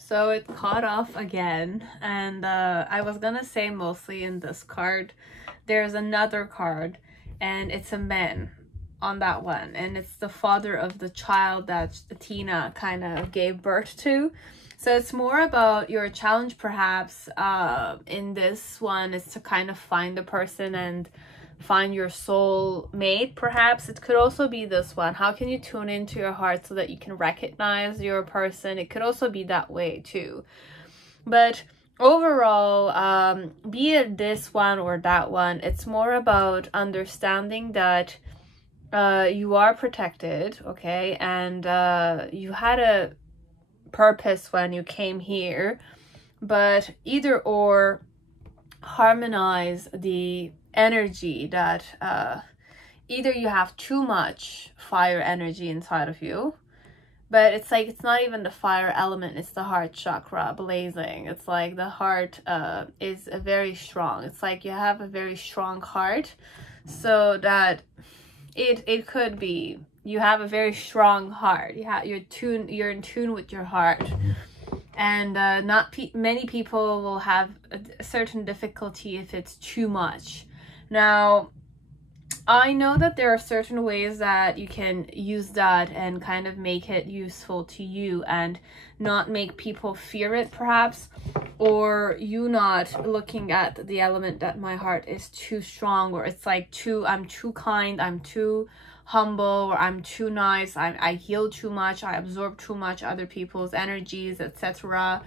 So it caught off again, and I was gonna say mostly in this card. There's another card, and it's a man on that one, and it's the father of the child that Tina kind of gave birth to. So it's more about your challenge, perhaps, in this one is to kind of find the person and find your soul mate. Perhaps it could also be this one. How can you tune into your heart so that you can recognize your person? It could also be that way too. But overall, be it this one or that one, it's more about understanding that you are protected, okay, and you had a purpose when you came here, but either or, harmonize the energy that either you have too much fire energy inside of you, but it's like it's not even the fire element, it's the heart chakra blazing. It's like the heart is very strong. It's like you have a very strong heart, so that it could be you have a very strong heart. You're in tune with your heart. And many people will have a certain difficulty if it's too much. Now, I know that there are certain ways that you can use that and kind of make it useful to you and not make people fear it, perhaps, or you not looking at the element that my heart is too strong, or it's like I'm too kind, I'm too humble, or I'm too nice, I heal too much, I absorb too much other people's energies, etc.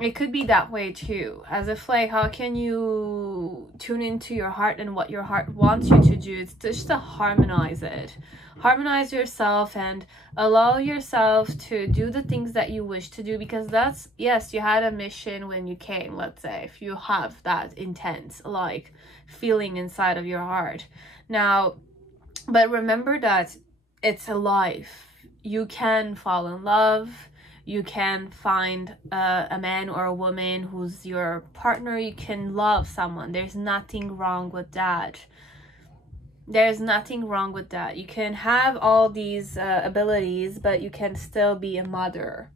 It could be that way too, as if like, how can you tune into your heart and what your heart wants you to do? It's just to harmonize it. Harmonize yourself and allow yourself to do the things that you wish to do, because that's, yes, you had a mission when you came, let's say, if you have that intense like feeling inside of your heart. Now, but remember that it's a life. You can fall in love. You can find a man or a woman who's your partner. You can love someone. There's nothing wrong with that. There's nothing wrong with that. You can have all these abilities, but you can still be a mother.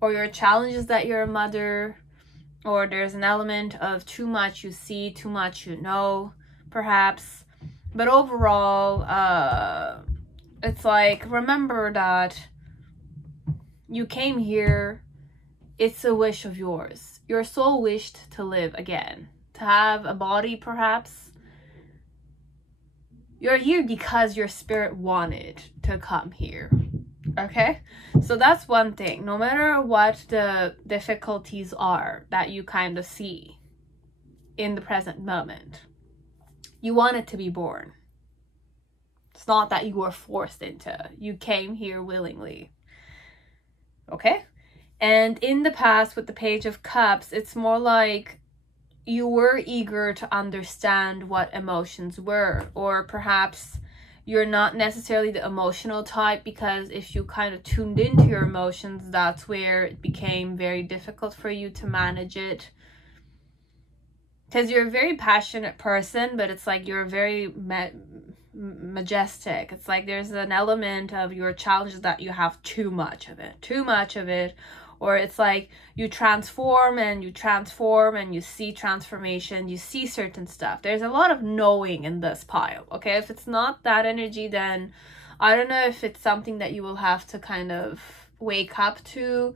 Or your challenge is that you're a mother. Or there's an element of too much you see, too much you know, perhaps. But overall, it's like, remember that you came here, it's a wish of yours. Your soul wished to live again, to have a body, perhaps. You're here because your spirit wanted to come here, okay? So that's one thing. No matter what the difficulties are that you kind of see in the present moment, you wanted to be born. It's not that you were forced into. You came here willingly. Okay? And in the past, with the Page of Cups, it's more like you were eager to understand what emotions were. Or perhaps you're not necessarily the emotional type, because if you kind of tuned into your emotions, that's where it became very difficult for you to manage it. Because you're a very passionate person, but it's like you're very majestic. It's like there's an element of your challenges that you have too much of it. Or it's like you transform and you see transformation, you see certain stuff. There's a lot of knowing in this pile, okay? If it's not that energy, then I don't know if it's something that you will have to kind of wake up to,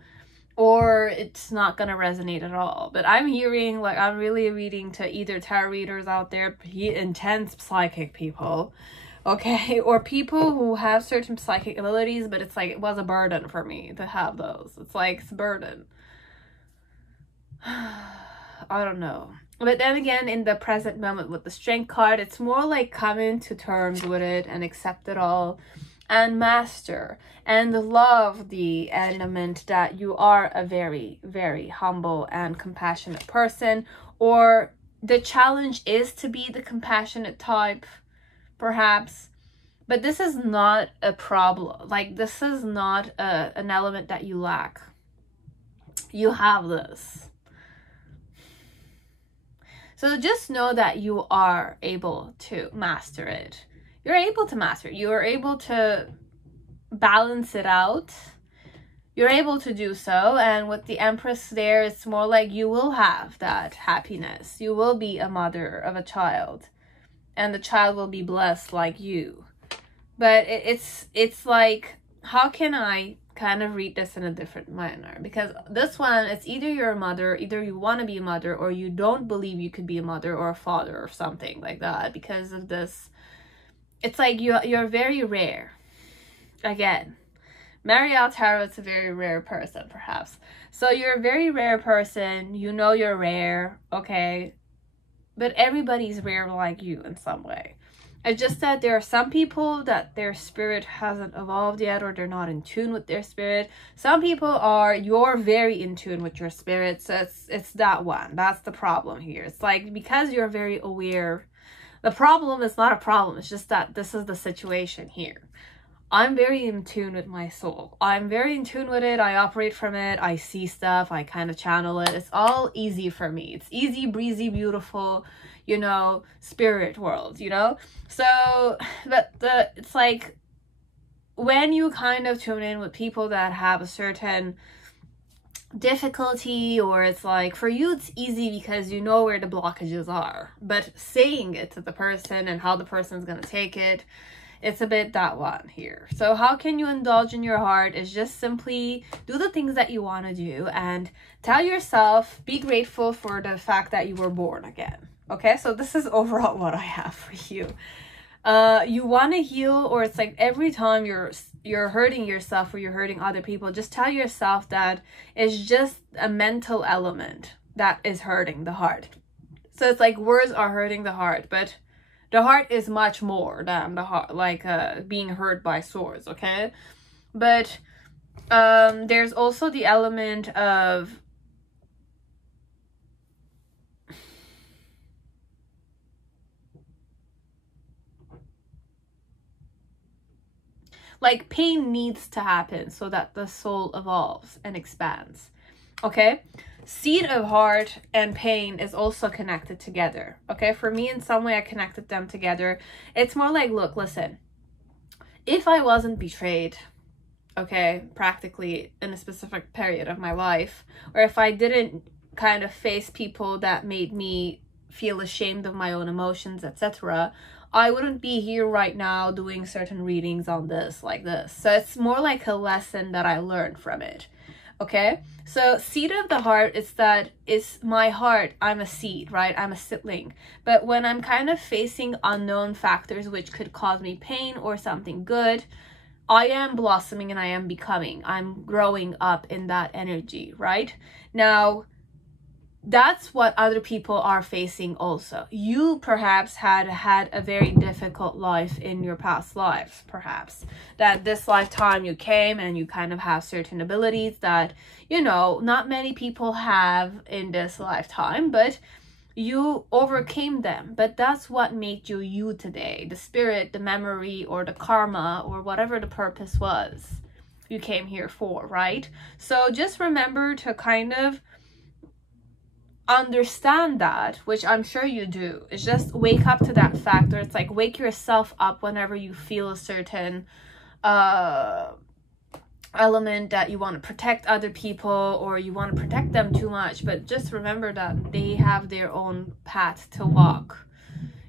or it's not gonna resonate at all. But I'm hearing, like, I'm really reading to either tarot readers out there, intense psychic people, okay, or people who have certain psychic abilities, but it's like it was a burden for me to have those. It's like it's a burden. I don't know. But then again, in the present moment with the Strength card, it's more like coming to terms with it and accept it all and master and love the element that you are a very, very humble and compassionate person, or the challenge is to be the compassionate type, perhaps. But this is not a problem. Like, this is not an element that you lack. You have this. So just know that you are able to master it. You're able to master it. You are able to balance it out. you're able to do so. And with the Empress there, it's more like you will have that happiness. You will be a mother of a child, and the child will be blessed like you. But it's like, how can I kind of read this in a different manner? Because this one, it's either you're a mother, either you want to be a mother, or you don't believe you could be a mother or a father or something like that because of this. It's like you're very rare. Again, Marielle Tarot's a very rare person, perhaps. So you're a very rare person. You know you're rare, okay? But everybody's rare like you in some way. It's just that there are some people that their spirit hasn't evolved yet, or they're not in tune with their spirit. Some people are, you're very in tune with your spirit. So it's that one. That's the problem here. It's like, because you're very aware, the problem is not a problem. It's just that this is the situation here. I'm very in tune with my soul. I'm very in tune with it. I operate from it. I see stuff. I kind of channel it. It's all easy for me. It's easy, breezy, beautiful, you know, spirit world, you know? So, but it's like, when you kind of tune in with people that have a certain difficulty, or it's like, for you it's easy because you know where the blockages are. But saying it to the person and how the person's going to take it, it's a bit that one here. So how can you indulge in your heart is just simply do the things that you want to do and tell yourself, be grateful for the fact that you were born again. Okay, so this is overall what I have for you. You want to heal, or it's like every time you're hurting yourself or you're hurting other people, just tell yourself that it's just a mental element that is hurting the heart. So it's like words are hurting the heart, but the heart is much more than the heart, like being hurt by swords, okay? But there's also the element of like pain needs to happen so that the soul evolves and expands, okay? Seed of heart and pain is also connected together, okay? For me, in some way, I connected them together. It's more like, look, listen, if I wasn't betrayed, okay, practically in a specific period of my life, or if I didn't kind of face people that made me feel ashamed of my own emotions, etc., I wouldn't be here right now doing certain readings on this, like this. So it's more like a lesson that I learned from it. Okay, so seed of the heart is that it's my heart. I'm a seed, right? I'm a seedling. But when I'm kind of facing unknown factors which could cause me pain or something good, I am blossoming and I am becoming. I'm growing up in that energy, right? Now, that's what other people are facing also. You perhaps had a very difficult life in your past life, perhaps. That this lifetime you came and you kind of have certain abilities that, you know, not many people have in this lifetime, but you overcame them. But that's what made you you today. The spirit, the memory, or the karma, or whatever the purpose was you came here for, right? So just remember to kind of understand that, which I'm sure you do. It's just wake up to that factor. It's like wake yourself up whenever you feel a certain element that you want to protect other people, or you want to protect them too much. But just remember that they have their own path to walk.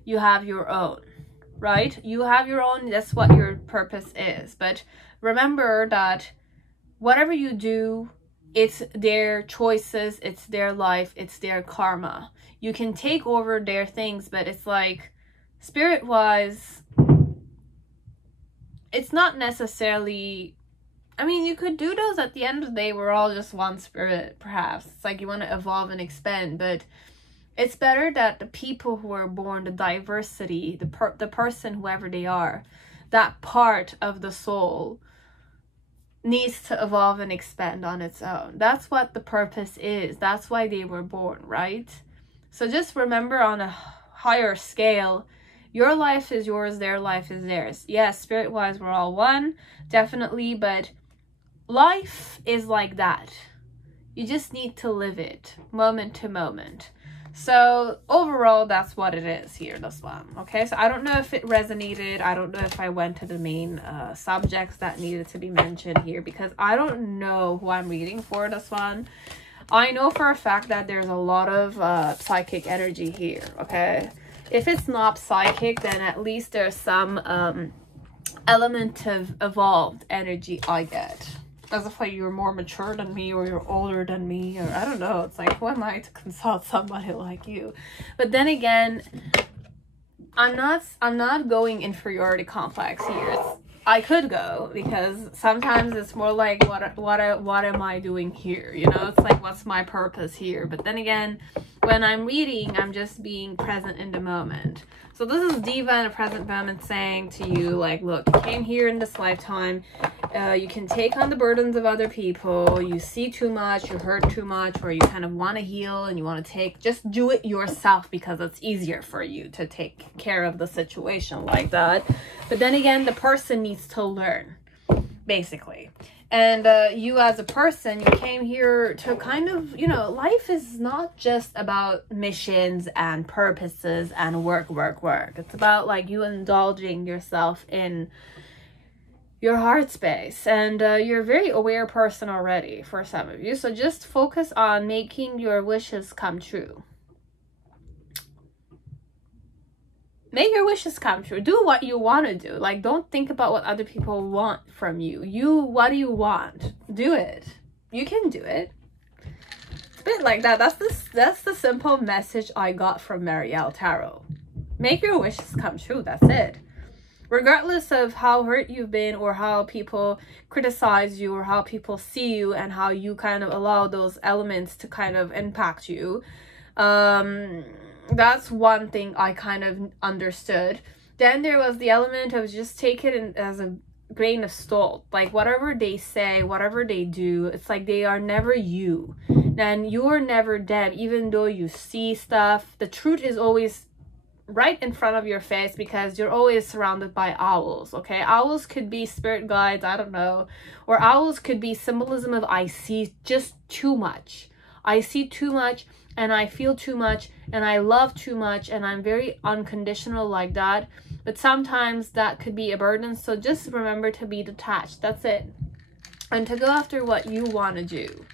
You have your own, right? You have your own. That's what your purpose is. But remember that whatever you do, it's their choices, it's their life, it's their karma. You can take over their things, but it's like, spirit-wise, it's not necessarily, I mean, you could do those at the end of the day. We're all just one spirit, perhaps. It's like you want to evolve and expand, but it's better that the people who are born, the diversity, the person, whoever they are, that part of the soul needs to evolve and expand on its own. That's what the purpose is. That's why they were born, right? So just remember, on a higher scale, your life is yours, their life is theirs. Yes, spirit-wise, we're all one, definitely, but life is like that. You just need to live it moment to moment. So overall, that's what it is here, this one. Okay, so I don't know if it resonated. I don't know if I went to the main subjects that needed to be mentioned here, because I don't know who I'm reading for this one. I know for a fact that there's a lot of psychic energy here, okay? If it's not psychic, then at least there's some element of evolved energy I get. As if like you're more mature than me, or you're older than me, or I don't know. It's like, who am I to consult somebody like you? But then again, I'm not going inferiority complex here. I could go, because sometimes it's more like what am I doing here? You know, it's like, what's my purpose here? But then again, when I'm reading, I'm just being present in the moment. So this is Diva in a present moment saying to you, like, look, you came here in this lifetime. You can take on the burdens of other people. You see too much, you hurt too much, or you kind of want to heal and you want to just do it yourself, because it's easier for you to take care of the situation like that. But then again, the person needs to learn, basically. And you as a person, you came here to kind of, you know, life is not just about missions and purposes and work. It's about like you indulging yourself in your heart space. And you're a very aware person already for some of you. So just focus on making your wishes come true. Make your wishes come true. Do what you want to do. Like, don't think about what other people want from you. What do you want? Do it. You can do it. It's a bit like that. That's the simple message I got from Marielle Tarot. Make your wishes come true. That's it. Regardless of how hurt you've been, or how people criticize you, or how people see you, and how you kind of allow those elements to kind of impact you. That's one thing I kind of understood. Then there was the element of just take it as a grain of salt. Like, whatever they say, whatever they do, it's like they are never you. And you're never them, even though you see stuff. The truth is always right in front of your face, because you're always surrounded by owls, okay? Owls could be spirit guides, I don't know. Or owls could be symbolism of I see just too much. I see too much, and I feel too much, and I love too much, and I'm very unconditional like that. But sometimes that could be a burden, so just remember to be detached. That's it. And to go after what you want to do.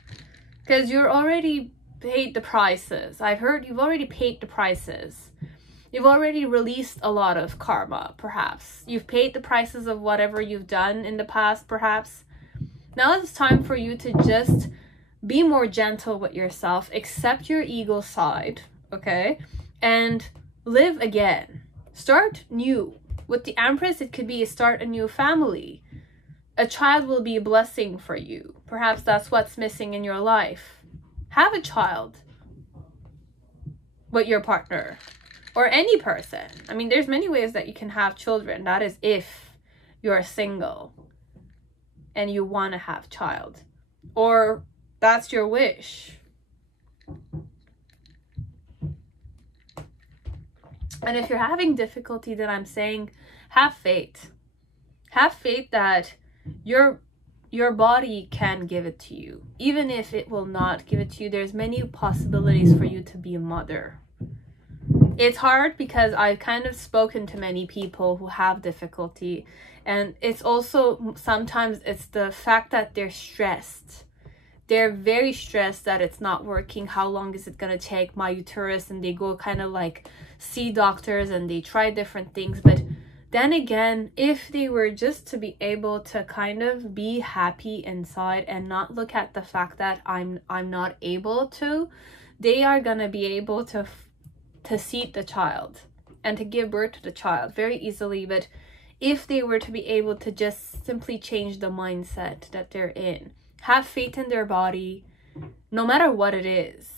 Because you're already paid the prices. I've heard you've already paid the prices. You've already released a lot of karma, perhaps. You've paid the prices of whatever you've done in the past, perhaps. Now it's time for you to just be more gentle with yourself, accept your ego side, okay? And live again. Start new. With the Empress, it could be start a new family. A child will be a blessing for you. Perhaps that's what's missing in your life. Have a child with your partner or any person. I mean, there's many ways that you can have children. That is if you're single and you want to have a child, or that's your wish. And if you're having difficulty, then I'm saying have faith. Have faith that your body can give it to you. Even if it will not give it to you, there's many possibilities for you to be a mother. It's hard because I've kind of spoken to many people who have difficulty, and it's also sometimes it's the fact that they're stressed. They're very stressed that it's not working. How long is it gonna take my uterus? And they go kind of like see doctors and they try different things. But then again, if they were just to be able to kind of be happy inside and not look at the fact that I'm not able to, they are gonna be able to seed the child and to give birth to the child very easily. But if they were to be able to just simply change the mindset that they're in, have faith in their body, no matter what it is,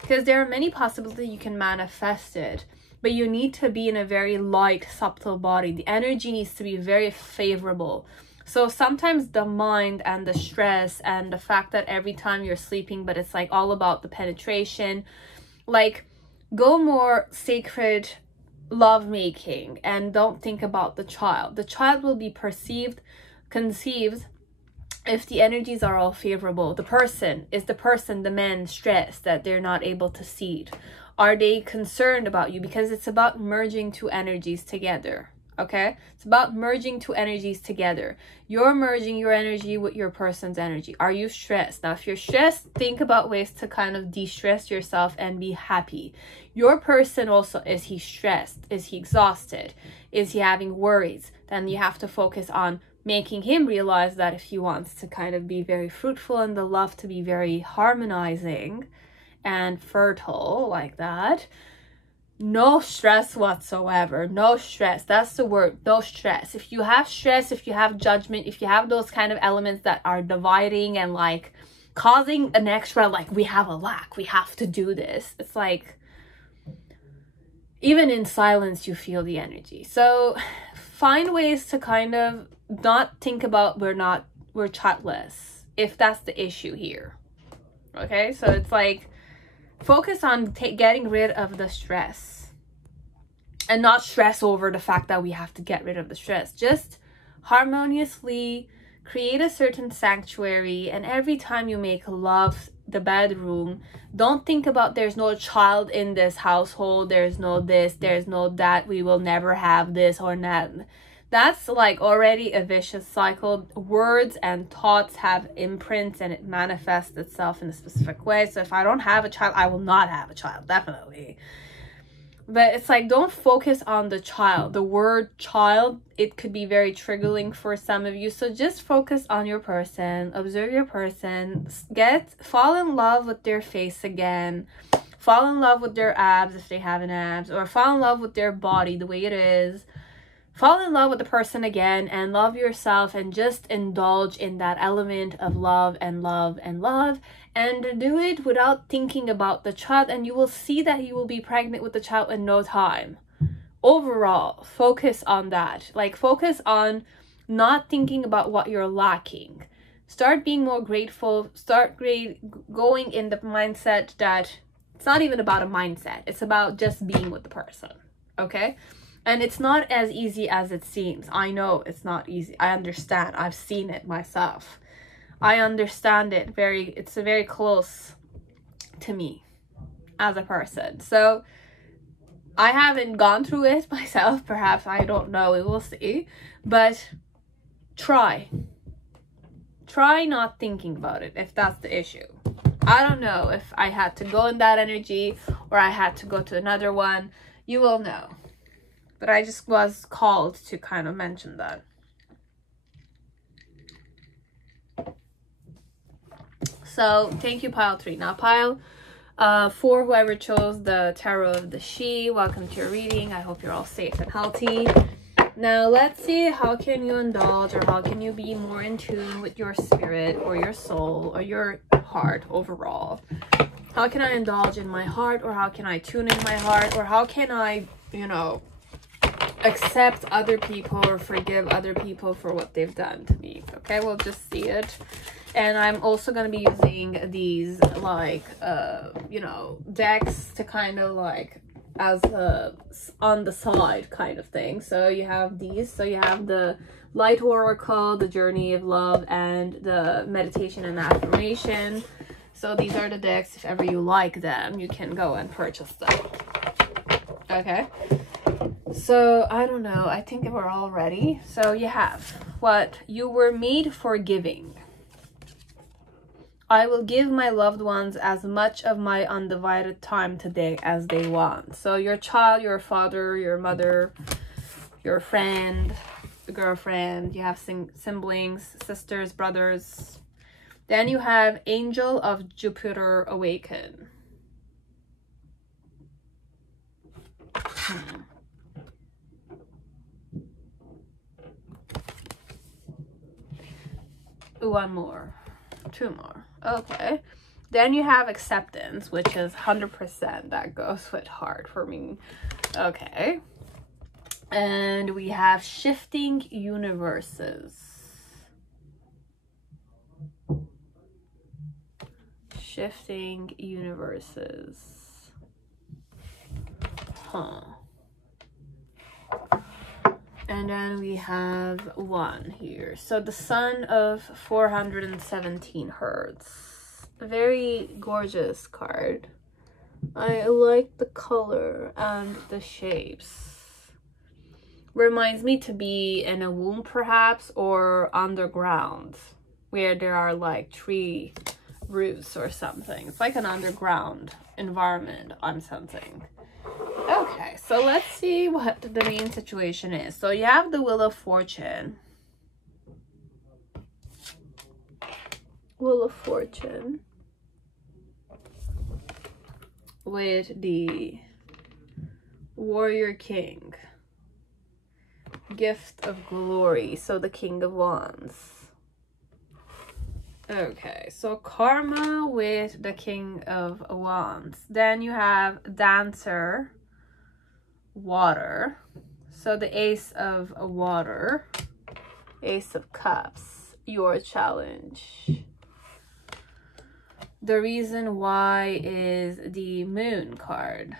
because there are many possibilities you can manifest it, but you need to be in a very light, subtle body. The energy needs to be very favorable. So sometimes the mind and the stress and the fact that every time you're sleeping, but it's like all about the penetration, like go more sacred lovemaking and don't think about the child. The child will be conceived if the energies are all favorable, the man stressed that they're not able to seed? Are they concerned about you? Because it's about merging two energies together. Okay, it's about merging two energies together. You're merging your energy with your person's energy. Are you stressed? Now, if you're stressed, think about ways to kind of de-stress yourself and be happy. Your person also, is he stressed? Is he exhausted? Is he having worries? Then you have to focus on making him realize that if he wants to kind of be very fruitful and the love to be very harmonizing and fertile like that, no stress whatsoever. No stress. That's the word. No stress. If you have stress, if you have judgment, if you have those kind of elements that are dividing and like causing an extra, like we have a lack, we have to do this. It's like, even in silence, you feel the energy. So find ways to kind of not think about we're childless, if that's the issue here. Okay, so it's like, focus on getting rid of the stress and not stress over the fact that we have to get rid of the stress. Just harmoniously create a certain sanctuary, and every time you make love the bedroom, don't think about there's no child in this household, there's no this, there's no that, we will never have this or that. That's like already a vicious cycle. Words and thoughts have imprints and it manifests itself in a specific way. So if I don't have a child, I will not have a child, definitely. But it's like, don't focus on the child. The word child, it could be very triggering for some of you. So just focus on your person, observe your person, fall in love with their face again, fall in love with their abs if they have an abs, or fall in love with their body the way it is. Fall in love with the person again and love yourself, and just indulge in that element of love and love and love, and do it without thinking about the child, and you will see that you will be pregnant with the child in no time. Overall, focus on that. Like, focus on not thinking about what you're lacking. Start being more grateful. Start going in the mindset that it's not even about a mindset. It's about just being with the person. Okay? And it's not as easy as it seems. I know it's not easy. I understand. I've seen it myself. I understand it. It's very close to me as a person. So I haven't gone through it myself. Perhaps, I don't know. We will see. But try not thinking about it if that's the issue. I don't know if I had to go in that energy or I had to go to another one. You will know. But I just was called to kind of mention that. So thank you, pile 3. Now pile 4, whoever chose the Tarot of the She, welcome to your reading. I hope you're all safe and healthy. Now let's see, how can you indulge, or how can you be more in tune with your spirit or your soul or your heart overall? How can I indulge in my heart, or how can I tune in my heart, or how can I, accept other people or forgive other people for what they've done to me? Okay, we'll just see it. And I'm also going to be using these like decks to kind of like as on the side kind of thing. So you have these. So you have the Light Oracle, the Journey of Love, and the Meditation and Affirmation. So these are the decks. If ever you like them, you can go and purchase them. Okay, so I don't know, I think we're all ready. So you have what you were made for giving. I will give my loved ones as much of my undivided time today as they want. So your child, your father, your mother, your friend, the girlfriend, you have siblings, sisters, brothers. Then you have Angel of Jupiter Awaken. One more, 2 more. Okay, then you have Acceptance, which is 100%. That goes with heart for me. Okay, and we have Shifting Universes. Shifting Universes. And then we have 1 here. So the sun of 417 hertz. A very gorgeous card. I like the color and the shapes. Reminds me to be in a womb perhaps, or underground, where there are like tree roots or something. It's like an underground environment I'm sensing. Okay, so let's see what the main situation is. So you have the Wheel of Fortune. Wheel of Fortune. With the Warrior King. Gift of Glory. So the King of Wands. Okay, so Karma with the King of Wands. Then you have Dancer. Water. So the Ace of Water. Ace of Cups. Your challenge. The reason why is the Moon card.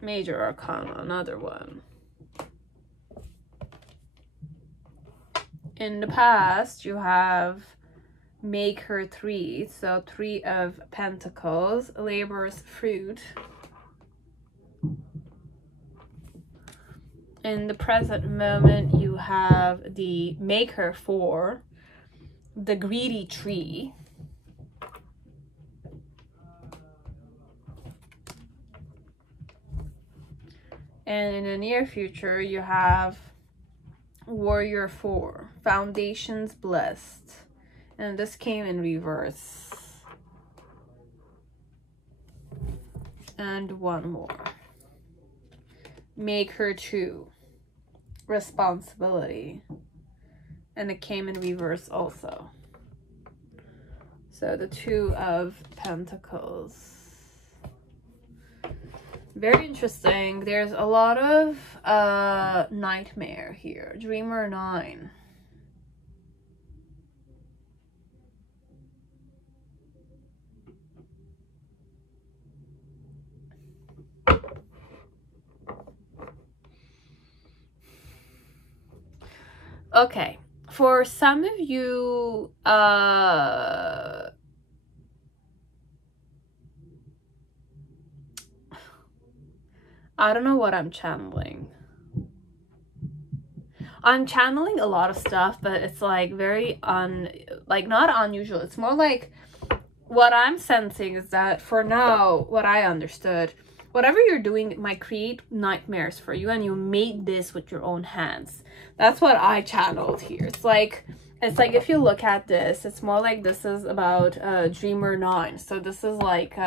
Major Arcana, another one. In the past, you have Maker 3, so 3 of Pentacles, Labor's Fruit. In the present moment, you have the Maker 4, the Greedy Tree. And in the near future, you have Warrior 4, Foundations Blessed. And this came in reverse. And 1 more. Maker 2, Responsibility. And it came in reverse also. So the 2 of Pentacles. Very interesting. There's a lot of nightmare here. Dreamer 9. Okay. For some of you, I don't know what I'm channeling. I'm channeling a lot of stuff, but it's like very not unusual. It's more like what I'm sensing is that for now, what I understood, whatever you're doing, it might create nightmares for you, and you made this with your own hands. That's what I channeled here. It's like if you look at this, it's more like this is about Dreamer 9. So this is like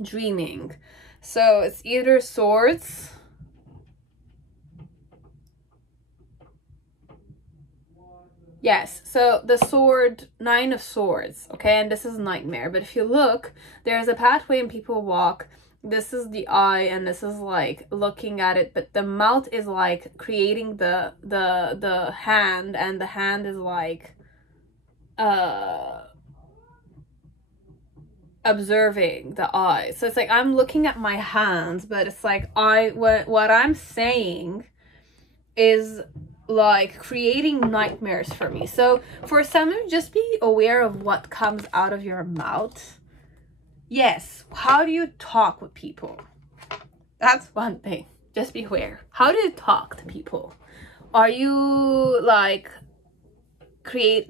dreaming. So it's either Swords, yes, so the sword, 9 of Swords, okay, and this is Nightmare. But if you look, there's a pathway and people walk. This is the eye, and this is like looking at it, but the mouth is like creating the hand, and the hand is like observing the eye. So it's like I'm looking at my hands, but it's like what I'm saying is like creating nightmares for me. So for some of you, just be aware of what comes out of your mouth. Yes, how do you talk with people? That's one thing. Just be aware. How do you talk to people? Are you like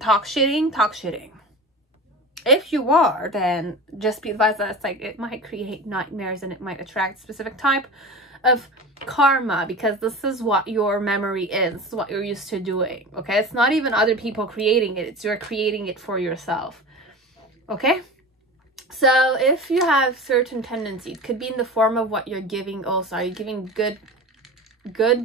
talk shitting? If you are, then just be advised that it's like it might create nightmares, and it might attract a specific type of karma, because this is what your memory is. This is what you're used to doing. Okay, it's not even other people creating it, it's you're creating it for yourself. Okay, so if you have certain tendencies, it could be in the form of what you're giving also. Are you giving good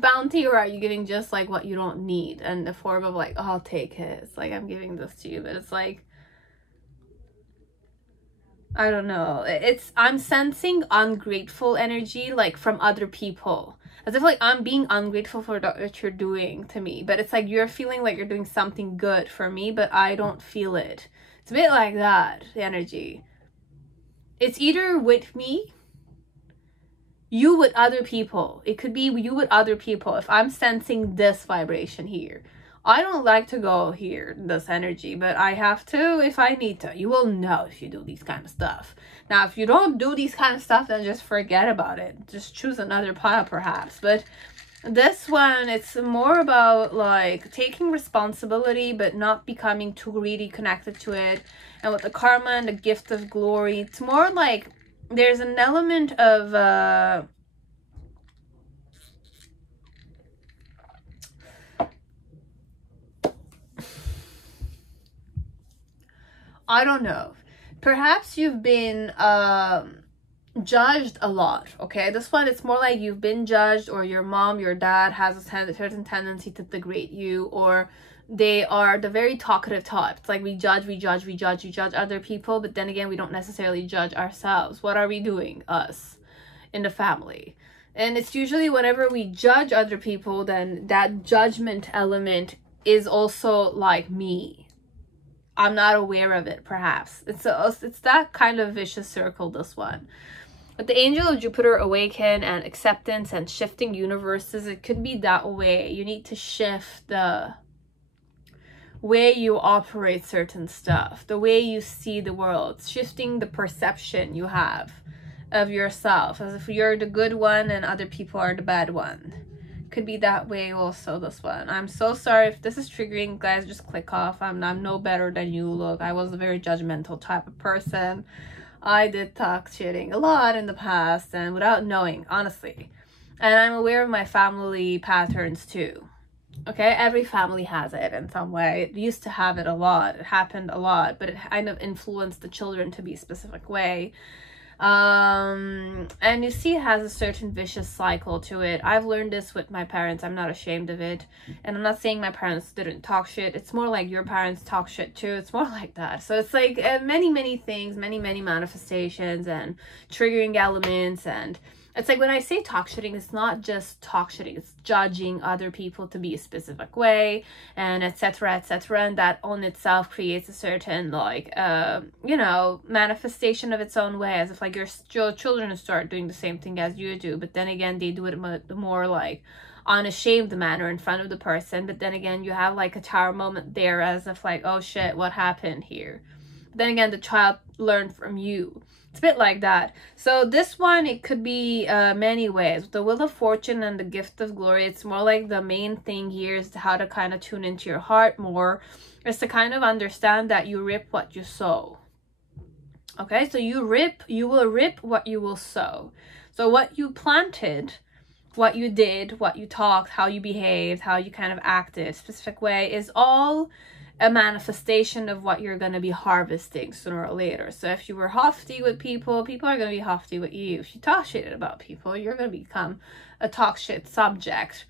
bounty, or are you giving just like what you don't need, and the form of like, oh, I'll take it, it's like I'm giving this to you, but it's like, I don't know. I'm sensing ungrateful energy, like from other people. As if like I'm being ungrateful for what you're doing to me. But it's like you're feeling like you're doing something good for me, but I don't feel it. It's a bit like that, the energy. It's either with me, you with other people. It could be you with other people. If I'm sensing this vibration here, I don't like to go here, this energy, but I have to if I need to. You will know if you do these kind of stuff. Now, if you don't do these kind of stuff, then just forget about it. Just choose another pile, perhaps. But this one, it's more about like taking responsibility, but not becoming too greedy connected to it. And with the karma and the gift of glory, it's more like there's an element of I don't know. Perhaps you've been judged a lot, okay? This one, it's more like you've been judged, or your mom, your dad has a certain tendency to degrade you, or they are the very talkative type. It's like we judge other people, but then again, we don't necessarily judge ourselves. What are we doing, us, in the family? And it's usually whenever we judge other people, then that judgment element is also like me. I'm not aware of it, perhaps. It's that kind of vicious circle, this one. With the angel of Jupiter awaken and acceptance and shifting universes, it could be that way. You need to shift the way you operate certain stuff, the way you see the world, shifting the perception you have of yourself, as if you're the good one and other people are the bad one. Could be that way also, this one. I'm so sorry if this is triggering, guys. Just click off. I'm no better than you. Look, I was a very judgmental type of person. I did talk shitting a lot in the past, and without knowing, honestly. And I'm aware of my family patterns too. Okay, every family has it in some way. It used to have it a lot. It happened a lot, but it kind of influenced the children to be a specific way. And you see it has a certain vicious cycle to it. I've learned this with my parents. I'm not ashamed of it, and I'm not saying my parents didn't talk shit. It's more like your parents talk shit too. It's more like that. So it's like many things, many manifestations and triggering elements. And it's like when I say talk shitting, it's not just talk shitting, it's judging other people to be a specific way, and etc. And that on itself creates a certain like you know, manifestation of its own way, as if like your children start doing the same thing as you do, but then again they do it more like unashamed manner in front of the person. But then again, you have like a tower moment there, as if like, oh shit, what happened here? But then again, the child learned from you. It's a bit like that. So this one, it could be many ways. The Wheel of Fortune and the Gift of Glory, it's more like the main thing here is how to kind of tune into your heart more. Is to kind of understand that you reap what you sow. Okay, so you will reap what you will sow. So what you planted, what you did, what you talked, how you behaved, how you kind of acted, specific way, is all a manifestation of what you're going to be harvesting sooner or later. So if you were hofty with people, people are going to be hofty with you. If you talk shit about people, you're going to become a talk shit subject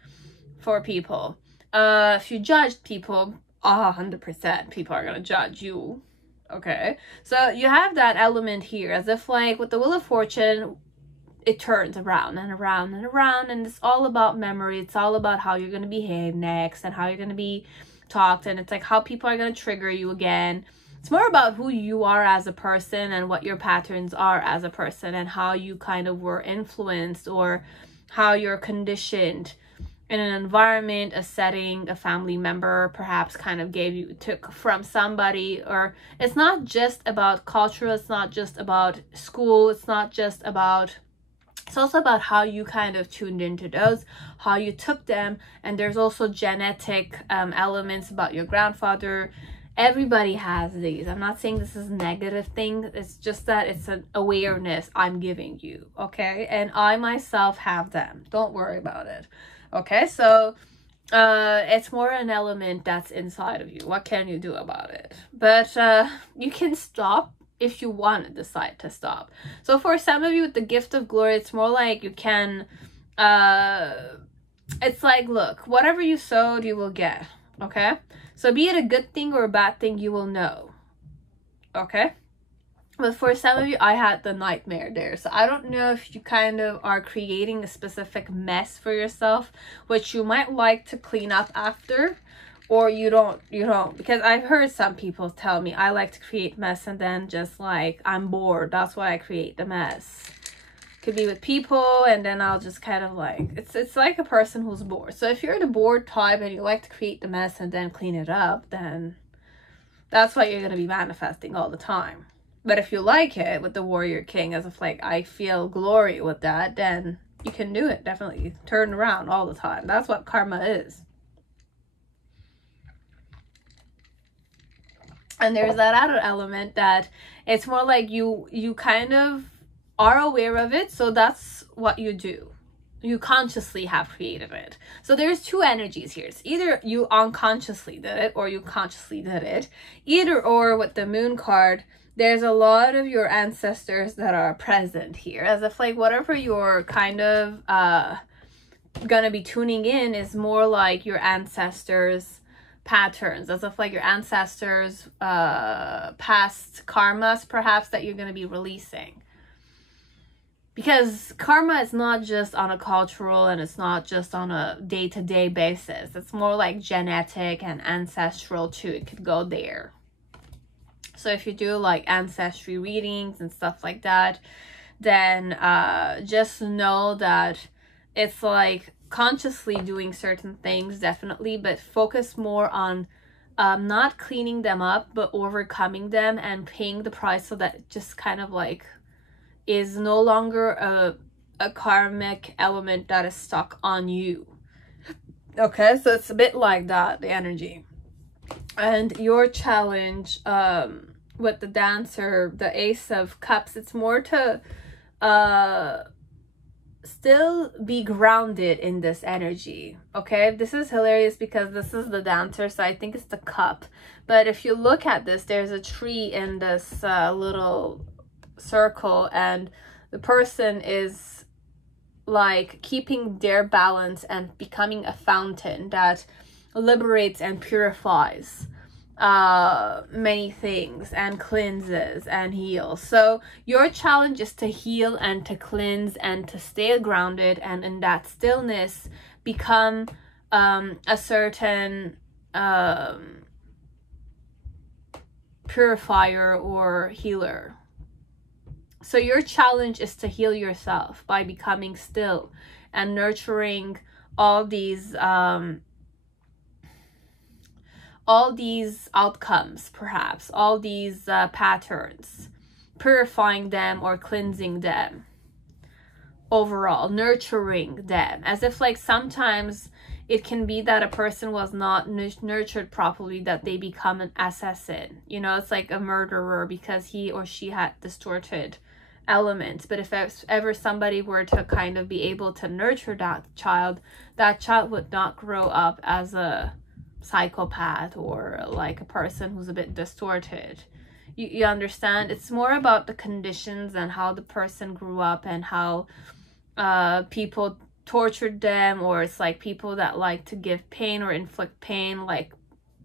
for people. If you judged people, 100% people are going to judge you. Okay, so you have that element here, as if like with the Wheel of Fortune, it turns around and around and around, and it's all about memory. It's all about how you're going to behave next and how you're going to be talked, and it's like how people are going to trigger you again. It's more about who you are as a person and what your patterns are as a person, and how you kind of were influenced, or how you're conditioned in an environment, a setting, a family member perhaps kind of took from somebody. Or it's not just about culture, it's not just about school, it's not just about, it's also about how you kind of tuned into those, how you took them. And there's also genetic elements about your grandfather. Everybody has these. I'm not saying this is a negative thing. It's just that it's an awareness I'm giving you, okay? And I myself have them. Don't worry about it, okay? So it's more an element that's inside of you. What can you do about it? But you can stop if you want to decide to stop. So for some of you with the Gift of Glory, it's more like you can, it's like, look, whatever you sowed, you will get, okay? So be it a good thing or a bad thing, you will know, okay? But for some of you, I had the nightmare there. So I don't know if you kind of are creating a specific mess for yourself, which you might like to clean up after, or you don't, because I've heard some people tell me, I like to create mess and then just like, I'm bored, that's why I create the mess. Could be with people, and then I'll just kind of like, it's like a person who's bored. So if you're the bored type and you like to create the mess and then clean it up, then that's what you're going to be manifesting all the time. But if you like it with the warrior king, as if like, I feel glory with that, then you can do it. Definitely turn around all the time. That's what karma is. And there's that other element that it's more like you kind of are aware of it, so that's what you do. You consciously have created it. So there's two energies here. It's either you unconsciously did it or you consciously did it. Either or, with the moon card, there's a lot of your ancestors that are present here, as if like whatever you're kind of gonna be tuning in is more like your ancestors' patterns, as if like your ancestors' past karmas perhaps that you're gonna be releasing. Because karma is not just on a cultural, and it's not just on a day-to-day basis. It's more like genetic and ancestral too. It could go there. So if you do like ancestry readings and stuff like that, then just know that it's like consciously doing certain things, definitely, but focus more on not cleaning them up, but overcoming them and paying the price, so that it just kind of like is no longer a karmic element that is stuck on you. Okay, so it's a bit like that, the energy. And your challenge with the dancer, the Ace of Cups, it's more to still be grounded in this energy. Okay, this is hilarious because this is the dancer, so I think it's the cup. But if you look at this, there's a tree in this little circle, and the person is like keeping their balance and becoming a fountain that liberates and purifies many things and cleanses and heals. So your challenge is to heal and to cleanse and to stay grounded, and in that stillness become a certain purifier or healer. So your challenge is to heal yourself by becoming still and nurturing all these outcomes, perhaps all these patterns, purifying them or cleansing them, overall nurturing them. As if like sometimes it can be that a person was not nurtured properly, that they become an assassin. You know, it's like a murderer because he or she had distorted elements. But if ever somebody were to kind of be able to nurture that child would not grow up as a psychopath or like a person who's a bit distorted. You understand? It's more about the conditions and how the person grew up and how people tortured them, or it's like people that like to give pain or inflict pain like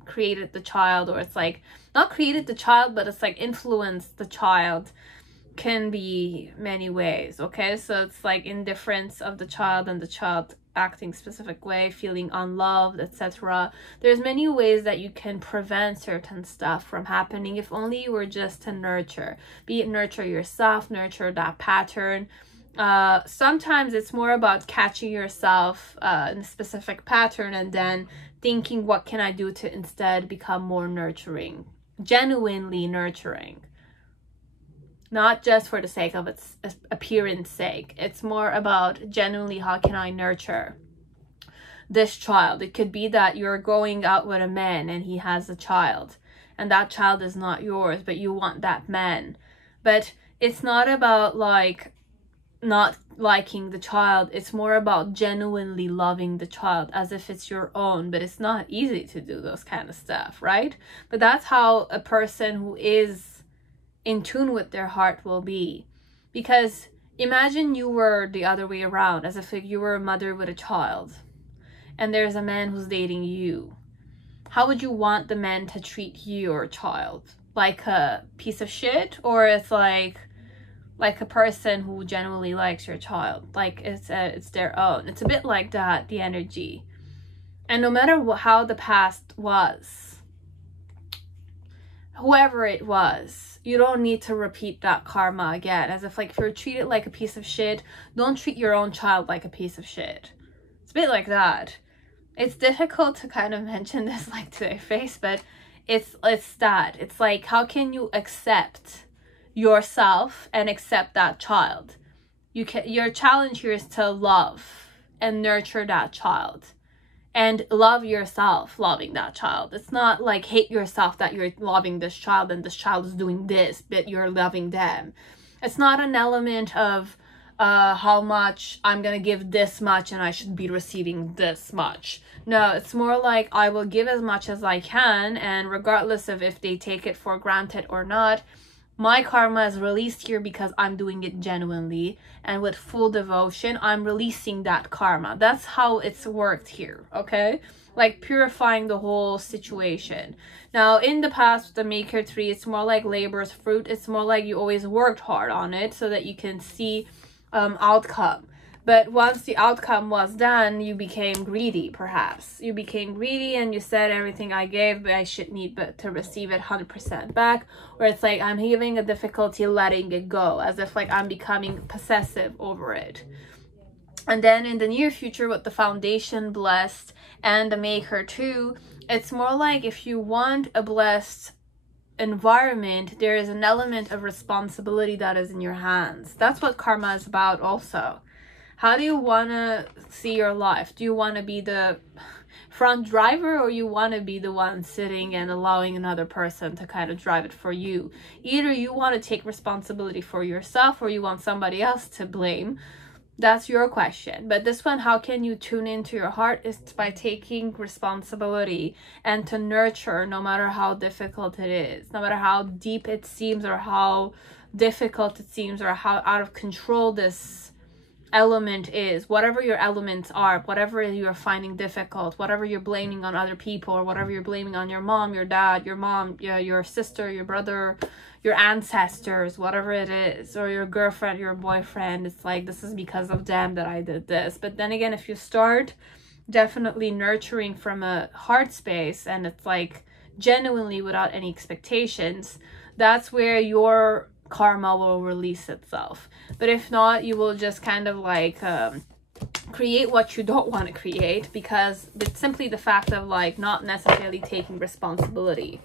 created the child, or it's like not created the child, but it's like influenced the child. Can be many ways. Okay, so it's like indifference of the child and the child acting specific way, feeling unloved, etc. There's many ways that you can prevent certain stuff from happening if only you were just to nurture. Be it nurture yourself, nurture that pattern. Sometimes it's more about catching yourself in a specific pattern and then thinking, what can I do to instead become more nurturing, genuinely nurturing. Not just for the sake of its appearance sake. It's more about genuinely, how can I nurture this child? It could be that you're going out with a man and he has a child, and that child is not yours, but you want that man. But it's not about like not liking the child. It's more about genuinely loving the child as if it's your own. But it's not easy to do those kind of stuff, right? But that's how a person who is in tune with their heart will be. Because imagine you were the other way around, as if like you were a mother with a child and there's a man who's dating you. How would you want the man to treat your child? Like a piece of shit? Or it's like a person who genuinely likes your child, like it's their own. It's a bit like that, the energy. And no matter how the past was, whoever it was, you don't need to repeat that karma again. As if like, if you're treated like a piece of shit, don't treat your own child like a piece of shit. It's a bit like that. It's difficult to kind of mention this like to their face, but it's that. It's like, how can you accept yourself and accept that child? Your challenge here is to love and nurture that child. And love yourself loving that child. It's not like hate yourself that you're loving this child and this child is doing this, but you're loving them. It's not an element of how much I'm gonna give this much and I should be receiving this much. No, it's more like I will give as much as I can, and regardless of if they take it for granted or not, my karma is released here because I'm doing it genuinely and with full devotion. I'm releasing that karma. That's how it's worked here, okay? Like purifying the whole situation. Now, in the past with the maker tree, it's more like labor's fruit. It's more like you always worked hard on it so that you can see outcome. But once the outcome was done, you became greedy, perhaps. You became greedy and you said, everything I gave, but I should need but to receive it 100% back. Or it's like, I'm having a difficulty letting it go, as if like I'm becoming possessive over it. And then in the near future with the foundation blessed and the maker too, it's more like if you want a blessed environment, there is an element of responsibility that is in your hands. That's what karma is about also. How do you want to see your life? Do you want to be the front driver, or you want to be the one sitting and allowing another person to kind of drive it for you? Either you want to take responsibility for yourself or you want somebody else to blame. That's your question. But this one, how can you tune into your heart, is by taking responsibility and to nurture, no matter how difficult it is, no matter how deep it seems or how difficult it seems or how out of control this element is. Whatever your elements are, whatever you're finding difficult, whatever you're blaming on other people, or whatever you're blaming on your mom, your dad, your mom, your sister, your brother, your ancestors, whatever it is, or your girlfriend, your boyfriend, it's like, this is because of them that I did this. But then again, if you start definitely nurturing from a heart space, and it's like genuinely without any expectations, that's where your karma will release itself. But if not, you will just kind of like create what you don't want to create, because it's simply the fact of like not necessarily taking responsibility.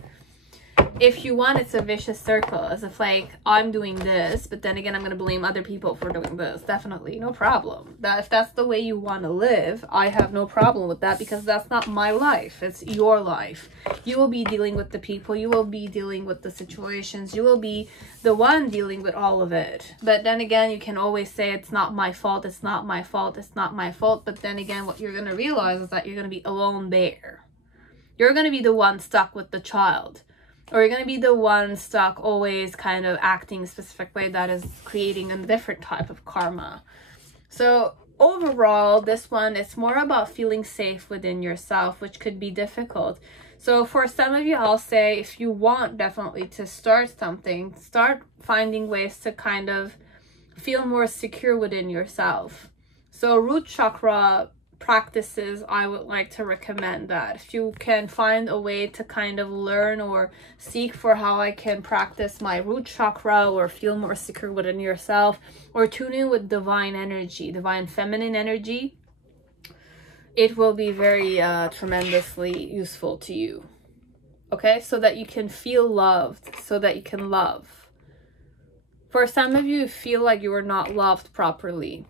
If you want, it's a vicious circle, as if like, I'm doing this, but then again, I'm going to blame other people for doing this. Definitely, no problem. That if that's the way you want to live, I have no problem with that, because that's not my life. It's your life. You will be dealing with the people. You will be dealing with the situations. You will be the one dealing with all of it. But then again, you can always say, it's not my fault. It's not my fault. It's not my fault. But then again, what you're going to realize is that you're going to be alone there. You're going to be the one stuck with the child. Or you're going to be the one stuck always kind of acting a specific way that is creating a different type of karma. So overall, this one, it's more about feeling safe within yourself, which could be difficult. So for some of you, I'll say, if you want definitely to start something, start finding ways to kind of feel more secure within yourself. So root chakra practices, I would like to recommend that. If you can find a way to kind of learn or seek for how I can practice my root chakra or feel more secure within yourself, or tune in with divine energy, divine feminine energy, it will be very tremendously useful to you. Okay, so that you can feel loved, so that you can love. For some of you, feel like you are not loved properly.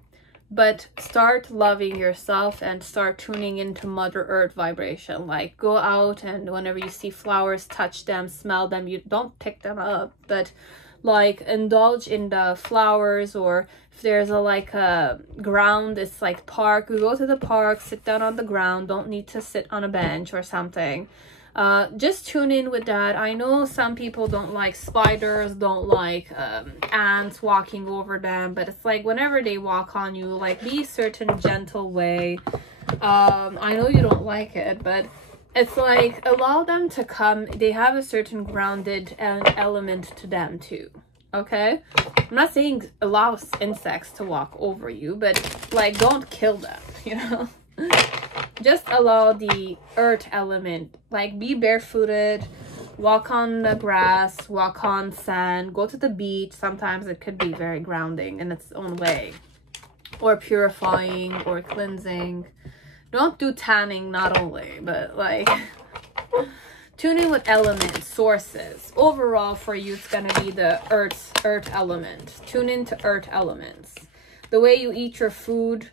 But start loving yourself and start tuning into Mother Earth vibration. Like, go out and whenever you see flowers, touch them, smell them. You don't pick them up, but like indulge in the flowers. Or if there's a ground, it's like park, you go to the park, sit down on the ground. Don't need to sit on a bench or something. Just tune in with that. I know some people don't like spiders, don't like ants walking over them, but it's like whenever they walk on you, like, be a certain gentle way. I know you don't like it, but it's like, allow them to come. They have a certain grounded element to them too. Okay, I'm not saying allow insects to walk over you, but like, don't kill them, you know. Just allow the earth element, like, be barefooted, walk on the grass, walk on sand, go to the beach. Sometimes it could be very grounding in its own way, or purifying or cleansing. Don't do tanning, not only, but like tune in with elements, sources. Overall for you, it's gonna be the earth element. Tune into earth elements. The way you eat your food,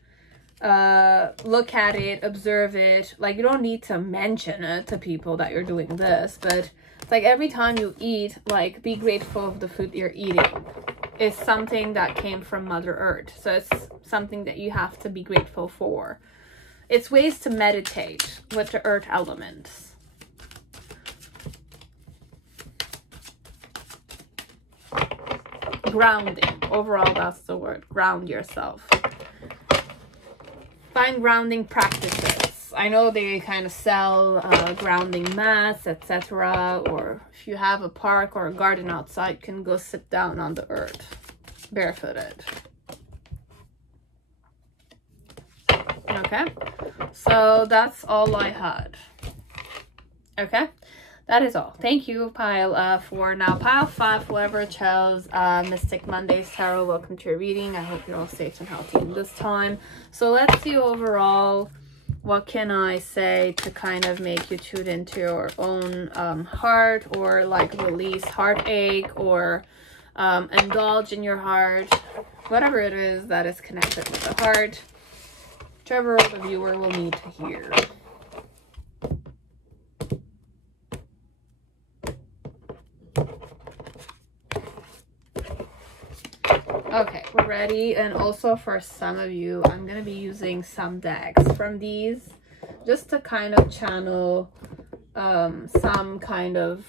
look at it, observe it. Like, you don't need to mention it to people that you're doing this, but it's like every time you eat, like, be grateful of the food you're eating. It's something that came from Mother Earth, so it's something that you have to be grateful for. It's ways to meditate with the earth elements. Grounding. Overall, that's the word. Ground yourself. Find grounding practices. I know they kind of sell grounding mats, etc. Or if you have a park or a garden outside, you can go sit down on the earth, barefooted. Okay, so that's all I had. Okay, that is all. Thank you, pile for now. Pile 5, whoever chose Mystic Mondays Tarot, welcome to your reading. I hope you're all safe and healthy in this time. So let's see overall, what can I say to kind of make you tune into your own heart, or like release heartache, or indulge in your heart, whatever it is that is connected with the heart, whichever the viewer will need to hear. Okay, we're ready. And also for some of you, I'm going to be using some decks from these just to kind of channel some kind of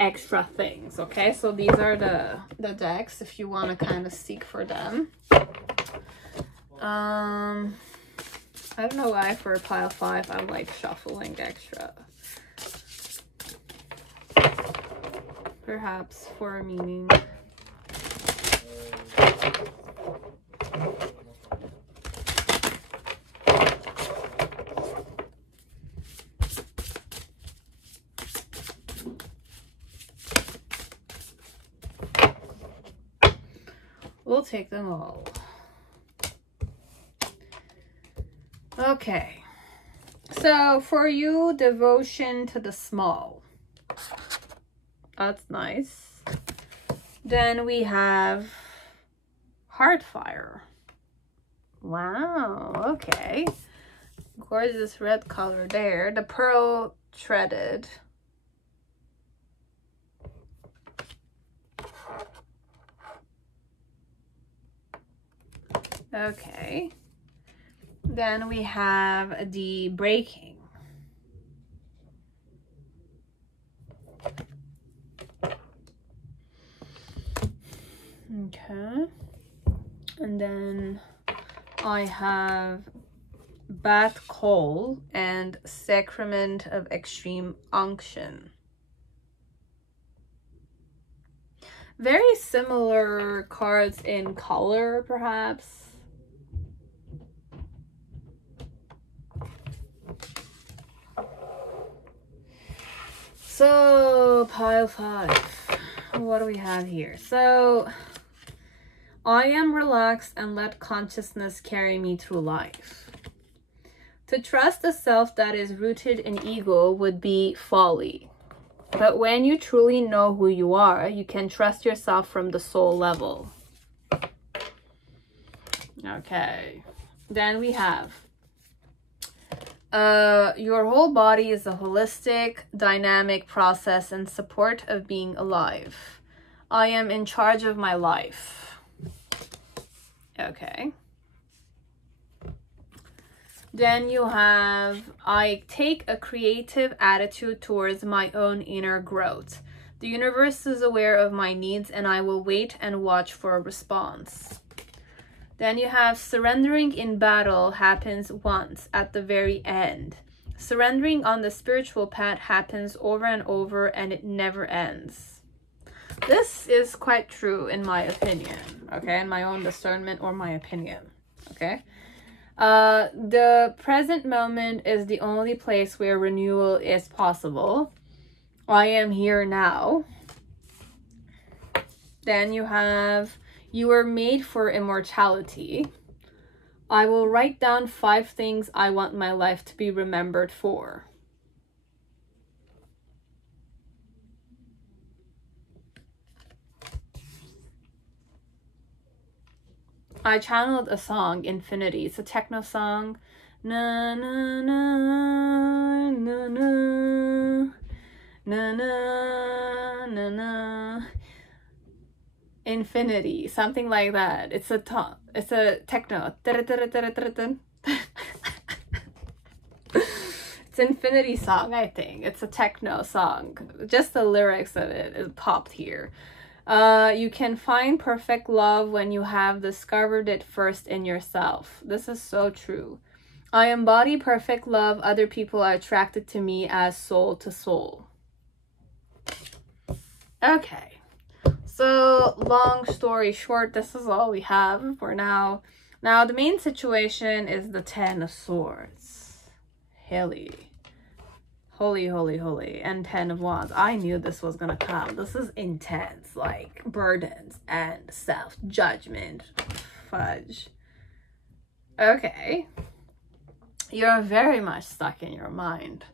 extra things. Okay, so these are the decks if you want to kind of seek for them. I don't know why for pile 5 I'm like shuffling extra. Perhaps for a meaning. We'll take them all. Okay, so for you, devotion to the small. That's nice. Then we have Heartfire. Wow, okay. Gorgeous red color there. The pearl threaded. Okay. Then we have the breaking. Okay. And then I have bath coal and sacrament of extreme unction. Very similar cards in color, perhaps. So, pile 5. What do we have here? So, I am relaxed and let consciousness carry me through life. To trust a self that is rooted in ego would be folly. But when you truly know who you are, you can trust yourself from the soul level. Okay. Then we have your whole body is a holistic, dynamic process in support of being alive. I am in charge of my life. Okay. Then you have, I take a creative attitude towards my own inner growth. The universe is aware of my needs and I will wait and watch for a response. Then you have surrendering in battle happens once at the very end. Surrendering on the spiritual path happens over and over and it never ends. This is quite true in my opinion, okay? In my own discernment or my opinion, okay? The present moment is the only place where renewal is possible. I am here now. Then you have, you were made for immortality. I will write down 5 things I want my life to be remembered for. I channeled a song, Infinity. It's a techno song. Na na na na na na na na na. Infinity, something like that. It's a techno. It's Infinity song, I think. It's a techno song. Just the lyrics of it is popped here. You can find perfect love when you have discovered it first in yourself. This is so true. I embody perfect love. Other people are attracted to me as soul to soul. Okay. So, long story short, this is all we have for now. Now, the main situation is the 10 of Swords. Holy, holy. And 10 of Wands. I knew this was gonna come. This is intense, like burdens and self-judgment. Fudge. Okay. You're very much stuck in your mind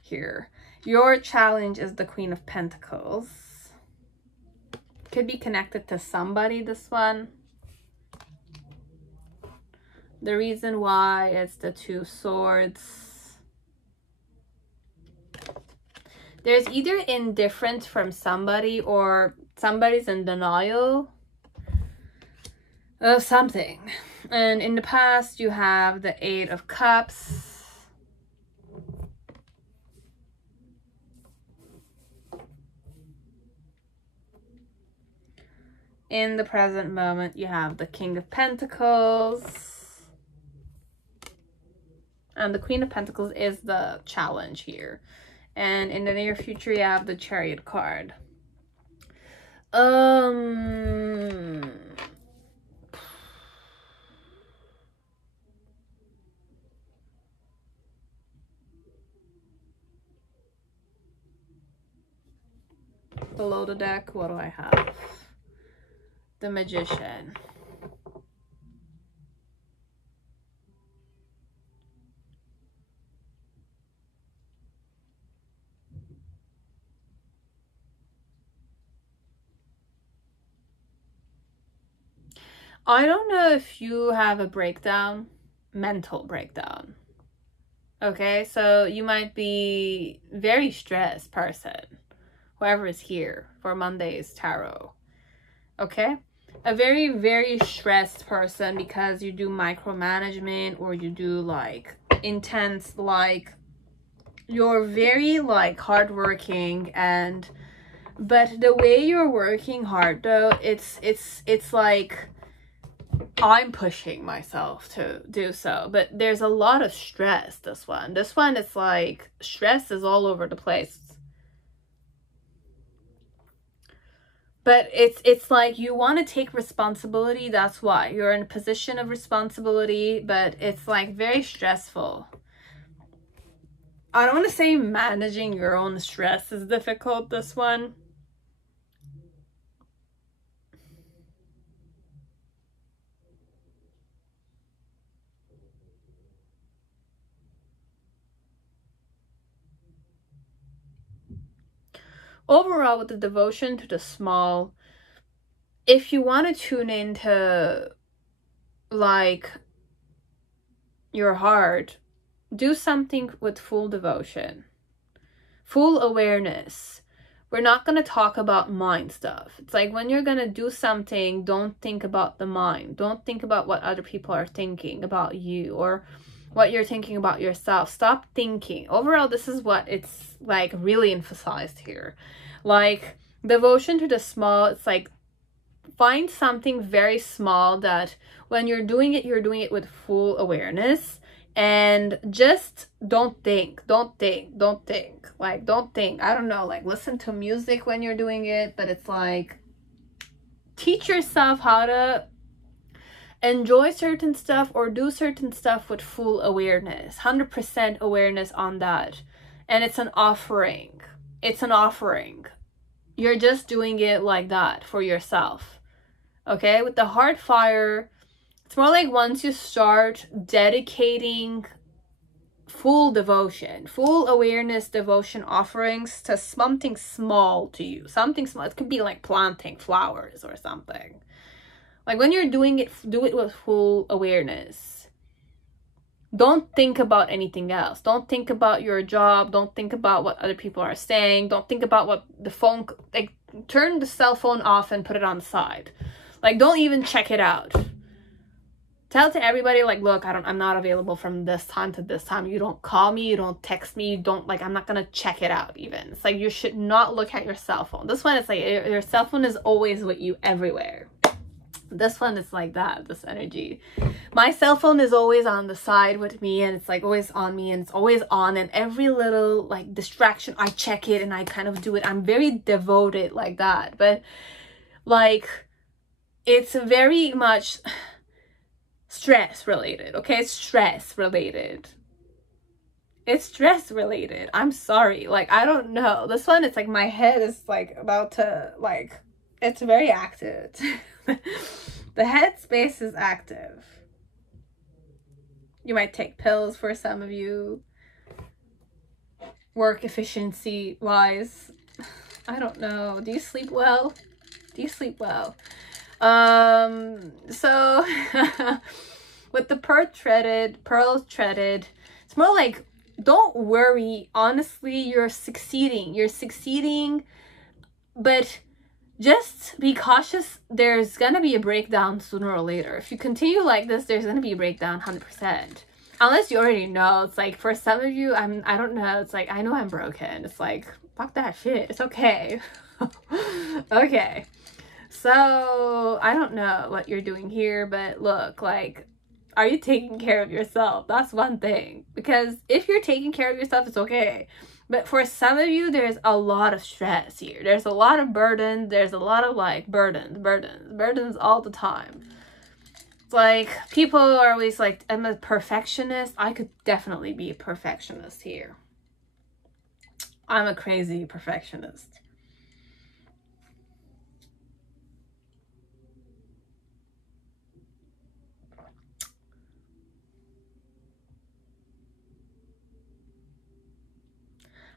here. Your challenge is the Queen of Pentacles. Could be connected to somebody, this one. The reason why is the 2 of Swords. There's either indifference from somebody or somebody's in denial of something. And in the past, you have the 8 of Cups. In the present moment, you have the King of Pentacles. And the Queen of Pentacles is the challenge here. And in the near future, you have the Chariot card. Below the deck, what do I have? The Magician. I don't know if you have a breakdown, mental breakdown. Okay, so you might be very stressed person, whoever is here for Monday's tarot. Okay, a very stressed person because you do micromanagement or you do like intense, like you're very like hardworking, and but the way you're working hard though, it's like I'm pushing myself to do so, but there's a lot of stress. This one is like stress is all over the place. But it's like you want to take responsibility. That's why you're in a position of responsibility, but it's like very stressful. I don't want to say managing your own stress is difficult, this one. Overall, with the devotion to the small, if you want to tune into like your heart, do something with full devotion, full awareness. We're not going to talk about mind stuff. It's like when you're going to do something, don't think about the mind. Don't think about what other people are thinking about you or what you're thinking about yourself. Stop thinking. Overall, this is what it's like really emphasized here. Like devotion to the small, it's like find something very small that when you're doing it with full awareness, and just don't think. Like don't think. I don't know, like listen to music when you're doing it, but it's like teach yourself how to enjoy certain stuff or do certain stuff with full awareness, 100% awareness on that. And it's an offering. it's an offering. You're just doing it like that for yourself. Okay, with the heart fire, it's more like once you start dedicating full devotion, full awareness, devotion offerings to something small to you, something small. It could be like planting flowers or something. Like when you're doing it, do it with full awareness. Don't think about anything else. Don't think about your job. Don't think about what other people are saying. Don't think about what the phone, like turn the cell phone off and put it on the side. Like don't even check it out. Tell to everybody, like, look, I'm not available from this time to this time. You don't call me, you don't text me, you don't, like, I'm not gonna check it out even. It's like you should not look at your cell phone. This one is like your cell phone is always with you everywhere. This one is like that, this energy. My cell phone is always on the side with me, and it's like always on me, and it's always on, and every little like distraction, I check it and I kind of do it. I'm very devoted like that, but like it's very much stress related. Okay, it's stress related. It's stress related. I'm sorry, like I don't know. This one, it's like my head is like about to, like, it's very active. The head space is active. You might take pills for some of you. Work efficiency wise, I don't know. Do you sleep well? Do you sleep well? So with the pearls threaded, it's more like, don't worry. Honestly, you're succeeding, but just be cautious. There's gonna be a breakdown sooner or later. If you continue like this, there's gonna be a breakdown 100%. Unless you already know. It's like for some of you, I don't know. It's like, I know I'm broken. It's like, fuck that shit. It's okay. Okay. So I don't know what you're doing here, but look, like, are you taking care of yourself? That's one thing. Because if you're taking care of yourself, it's okay. But for some of you, there's a lot of stress here. There's a lot of burden. There's a lot of like burdens all the time. It's like people are always like, I'm a perfectionist. I could definitely be a perfectionist here. I'm a crazy perfectionist.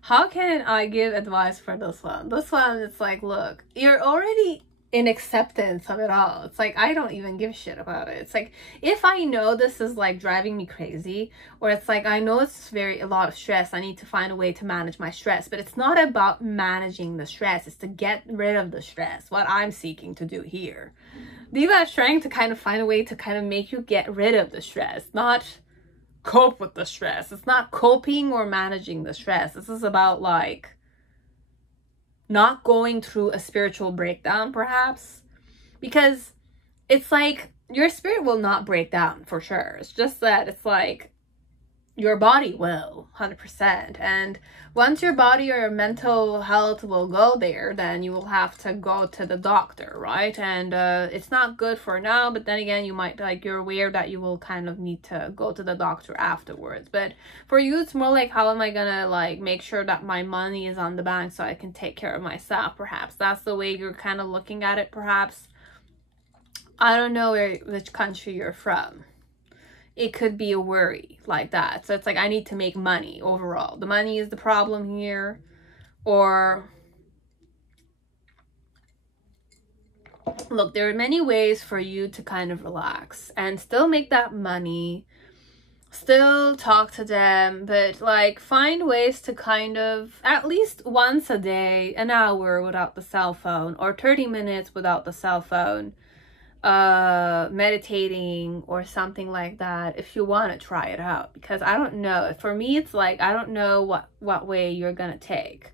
How can I give advice for this one? This one, it's like, look, you're already in acceptance of it all. It's like, I don't even give a shit about it. It's like, if I know this is like driving me crazy, or it's like, I know it's a lot of stress, I need to find a way to manage my stress, but it's not about managing the stress, it's to get rid of the stress, what I'm seeking to do here. Diva is trying to kind of find a way to kind of make you get rid of the stress, not cope with the stress. It's not coping or managing the stress. This is about like not going through a spiritual breakdown, perhaps, because it's like your spirit will not break down for sure. It's just that it's like your body will 100%, and once your body or your mental health will go there, then you will have to go to the doctor, right? And it's not good for now, but then again, you might, like, you're aware that you will kind of need to go to the doctor afterwards. But for you, it's more like, how am I gonna like make sure that my money is on the bank so I can take care of myself? Perhaps that's the way you're kind of looking at it. Perhaps, I don't know which country you're from. It could be a worry like that. So it's like, I need to make money overall. The money is the problem here. Or, look, there are many ways for you to kind of relax and still make that money, still talk to them, but like find ways to kind of, at least once a day, an hour without the cell phone, or 30 minutes without the cell phone, meditating or something like that, if you want to try it out. Because I don't know, for me, it's like, I don't know what way you're gonna take.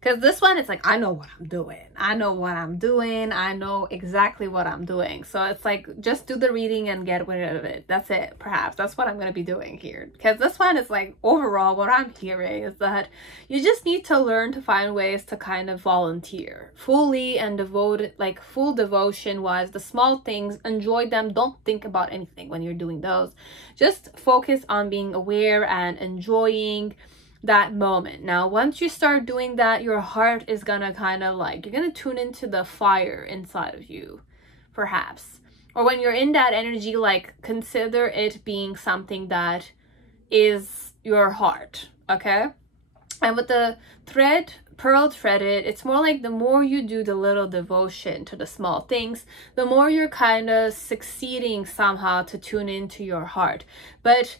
Because this one, it's like, I know what I'm doing. I know what I'm doing. I know exactly what I'm doing. So it's like, just do the reading and get rid of it. That's it, perhaps. That's what I'm going to be doing here. Because this one is like, overall, what I'm hearing is that you just need to learn to find ways to kind of volunteer. Fully and devoted, like full devotion-wise, the small things, enjoy them. Don't think about anything when you're doing those. Just focus on being aware and enjoying that moment. Now, once you start doing that, your heart is gonna kind of like, you're gonna tune into the fire inside of you, perhaps. Or when you're in that energy, like, consider it being something that is your heart, okay? And with the thread, pearl threaded, it's more like the more you do the little devotion to the small things, the more you're kind of succeeding somehow to tune into your heart. But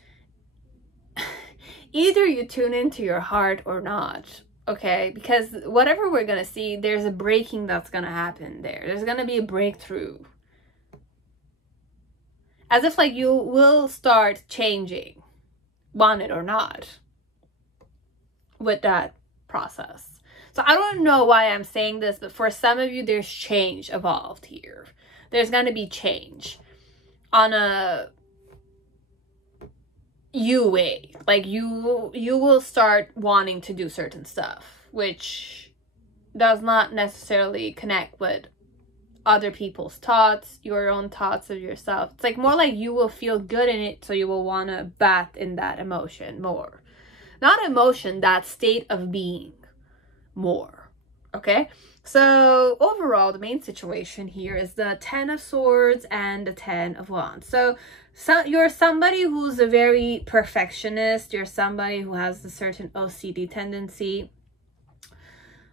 either you tune into your heart or not, okay? Because whatever we're gonna see, there's a breaking that's gonna happen there. There's gonna be a breakthrough. As if like you will start changing, want it or not, with that process. So I don't know why I'm saying this, but for some of you, there's change evolved here. There's gonna be change on a you way. Like you will start wanting to do certain stuff, which does not necessarily connect with other people's thoughts, your own thoughts of yourself. It's like more like you will feel good in it, so you will want to bath in that emotion more. Not emotion, that state of being more. Okay? So overall, the main situation here is the 10 of Swords and the 10 of Wands. So you're somebody who's a very perfectionist. You're somebody who has a certain OCD tendency.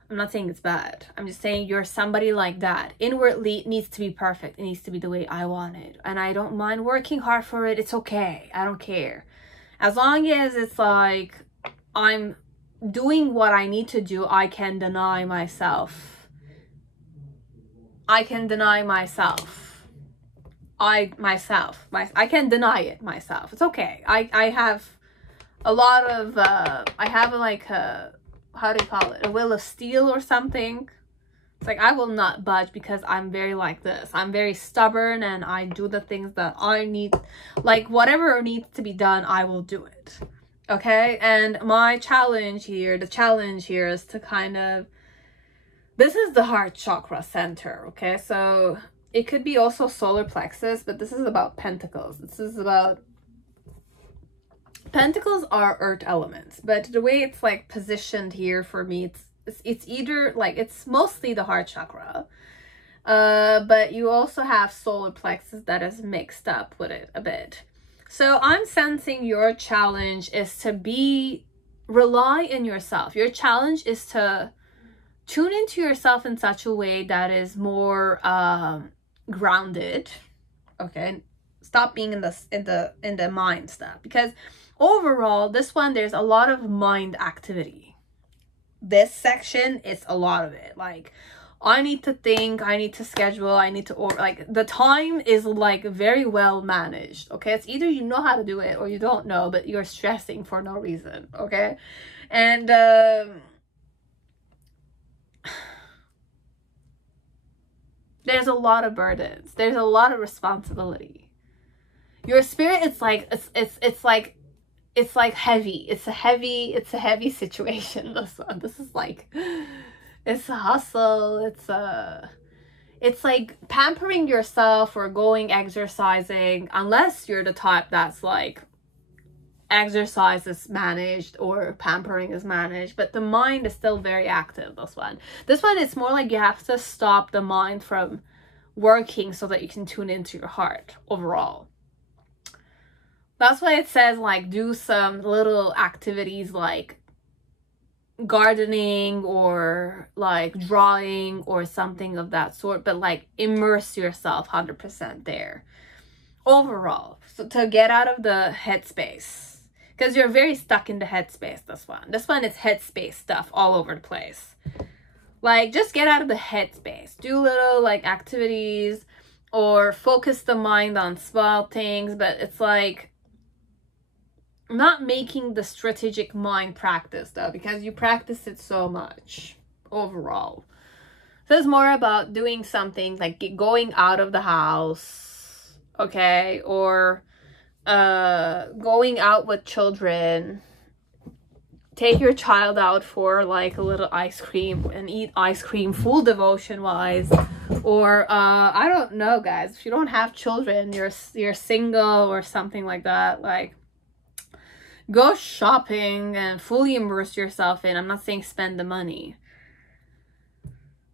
I'm not saying it's bad. I'm just saying you're somebody like that. Inwardly, it needs to be perfect. It needs to be the way I want it. And I don't mind working hard for it. It's okay. I don't care. As long as it's like I'm doing what I need to do, I can deny myself. I can deny myself. I can deny it myself. It's okay. I have a lot of, I have like a, how do you call it? A will of steel or something. It's like I will not budge because I'm very like this. I'm very stubborn and I do the things that I need. Like whatever needs to be done, I will do it. Okay? And my challenge here, the challenge here is to kind of, this is the heart chakra center. Okay? So it could be also solar plexus, but this is about pentacles. This is about, pentacles are earth elements, but the way it's like positioned here for me, it's either like, it's mostly the heart chakra, but you also have solar plexus that is mixed up with it a bit. So I'm sensing your challenge is to rely in yourself. Your challenge is to tune into yourself in such a way that is more grounded. Okay, stop being in the mind stuff, because overall, this one, there's a lot of mind activity. This section is a lot of it. Like, I need to think, I need to schedule, I need to order. Like, the time is, like, very well managed, okay? It's either you know how to do it or you don't know, but you're stressing for no reason, okay? And, there's a lot of burdens. There's a lot of responsibility. Your spirit, it's like heavy. It's a heavy situation. This is like, it's a hustle. It's like pampering yourself or going exercising, unless you're the type that's like exercise is managed or pampering is managed, but the mind is still very active. This one is more like you have to stop the mind from working so that you can tune into your heart overall. That's why it says like do some little activities like gardening or like drawing or something of that sort, but like immerse yourself 100% there overall, so to get out of the headspace, because you're very stuck in the headspace. This one is headspace stuff all over the place. Like, just get out of the headspace, do little like activities or focus the mind on small things, but it's like not making the strategic mind practice though, because you practice it so much overall. So it's more about doing something like going out of the house, okay, or going out with children. Take your child out for like a little ice cream and eat ice cream full devotion wise. Or I don't know, guys, if you don't have children, you're single or something like that, like Go shopping and fully immerse yourself in. I'm not saying spend the money.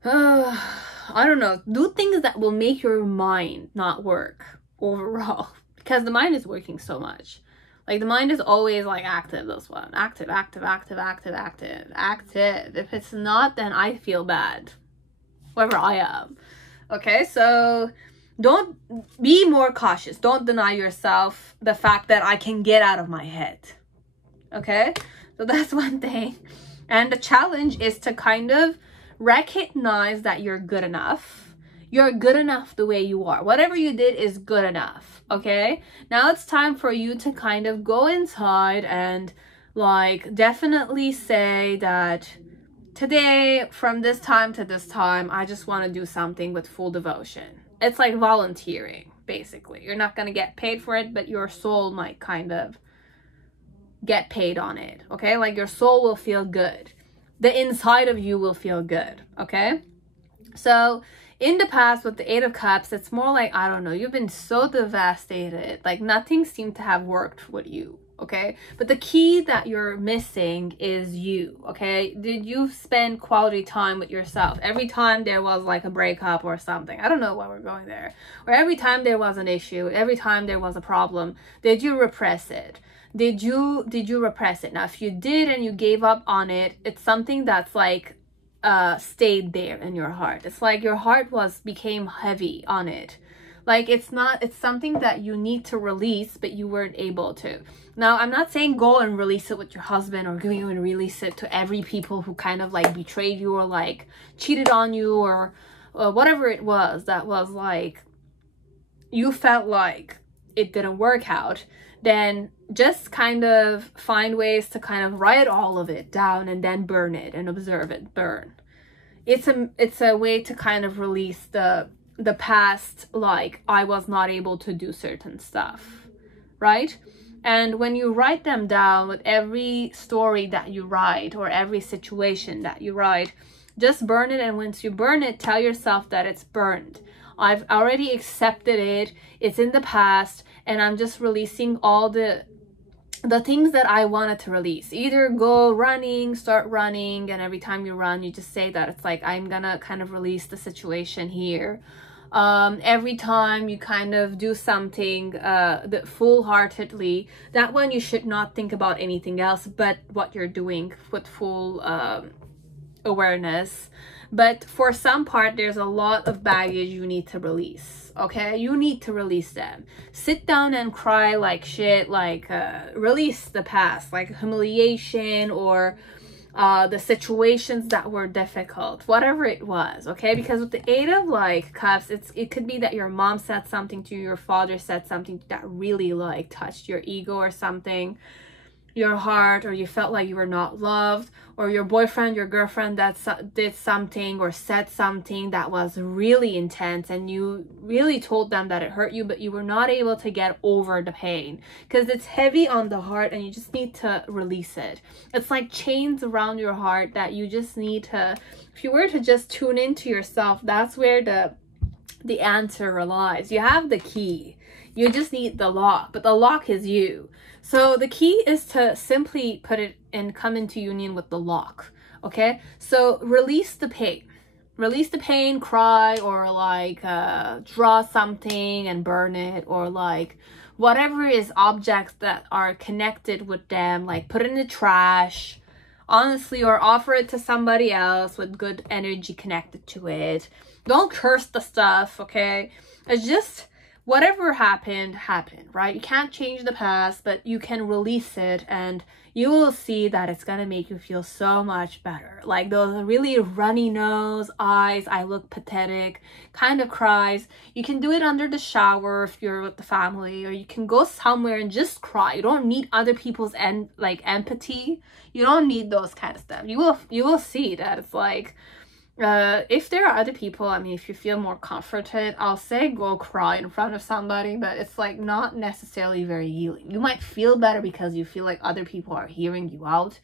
I don't know. Do things that will make your mind not work overall. Because the mind is working so much. Like, the mind is always, like, active, this one. Active, active, active, active, active, active. If it's not, then I feel bad. Whoever I am. Okay, so don't be more cautious. Don't deny yourself the fact that I can get out of my head. Okay, so that's one thing. And the challenge is to kind of recognize that you're good enough. You're good enough the way you are. Whatever you did is good enough. Okay, now it's time for you to kind of go inside and, like, definitely say that today, from this time to this time, I just want to do something with full devotion. It's like volunteering, basically. You're not going to get paid for it, but your soul might kind of get paid on it, okay? Like, your soul will feel good. The inside of you will feel good, okay? So, in the past, with the Eight of Cups, it's more like, I don't know, you've been so devastated. Like, nothing seemed to have worked with you, okay? But the key that you're missing is you, okay? Did you spend quality time with yourself? Every time there was, like, a breakup or something. I don't know why we're going there. Or every time there was an issue, every time there was a problem, did you repress it? Did you repress it? Now, if you did and you gave up on it, it's something that's, like, stayed there in your heart. It's like your heart became heavy on it. Like, it's something that you need to release, but you weren't able to. Now, I'm not saying go and release it with your husband, or go and release it to every people who kind of, like, betrayed you or, like, cheated on you, or whatever it was that was, like, you felt like it didn't work out. Then just kind of find ways to kind of write all of it down and then burn it and observe it burn. It's a way to kind of release the past, like, I was not able to do certain stuff, right? And when you write them down, with every story that you write or every situation that you write, just burn it. And once you burn it, tell yourself that it's burned. I've already accepted it. It's in the past, and I'm just releasing all the things that I wanted to release. Either go running, start running, and every time you run, you just say that it's like, I'm gonna kind of release the situation here. Every time you kind of do something that full-heartedly, that one you should not think about anything else but what you're doing with full awareness. But for some part, there's a lot of baggage you need to release, okay? You need to release them. Sit down and cry like shit, like release the past, like humiliation, or the situations that were difficult, whatever it was, okay? Because with the Eight of, like, Cups, it could be that your mom said something to you, your father said something that really, like, touched your ego or something, your heart, or you felt like you were not loved, or your boyfriend, your girlfriend that did something or said something that was really intense, and you really told them that it hurt you, but you were not able to get over the pain because it's heavy on the heart and you just need to release it. It's like chains around your heart that you just need to, if you were to just tune into yourself, that's where the answer lies. You have the key, you just need the lock, but the lock is you. So the key is to simply put it and come into union with the lock, okay? So release the pain. Release the pain, cry, or, like, draw something and burn it, or, like, whatever is objects that are connected with them, like, put it in the trash, honestly, or offer it to somebody else with good energy connected to it. Don't curse the stuff, okay? It's just, whatever happened, right? You can't change the past, but you can release it, and you will see that it's gonna make you feel so much better. Like those really runny nose, eyes, I look pathetic kind of cries. You can do it under the shower if you're with the family, or you can go somewhere and just cry. You don't need other people's empathy. You don't need those kind of stuff. You will see that it's like, if there are other people, I mean, if you feel more comforted, I'll say go cry in front of somebody, but it's like not necessarily very healing. You might feel better because you feel like other people are hearing you out,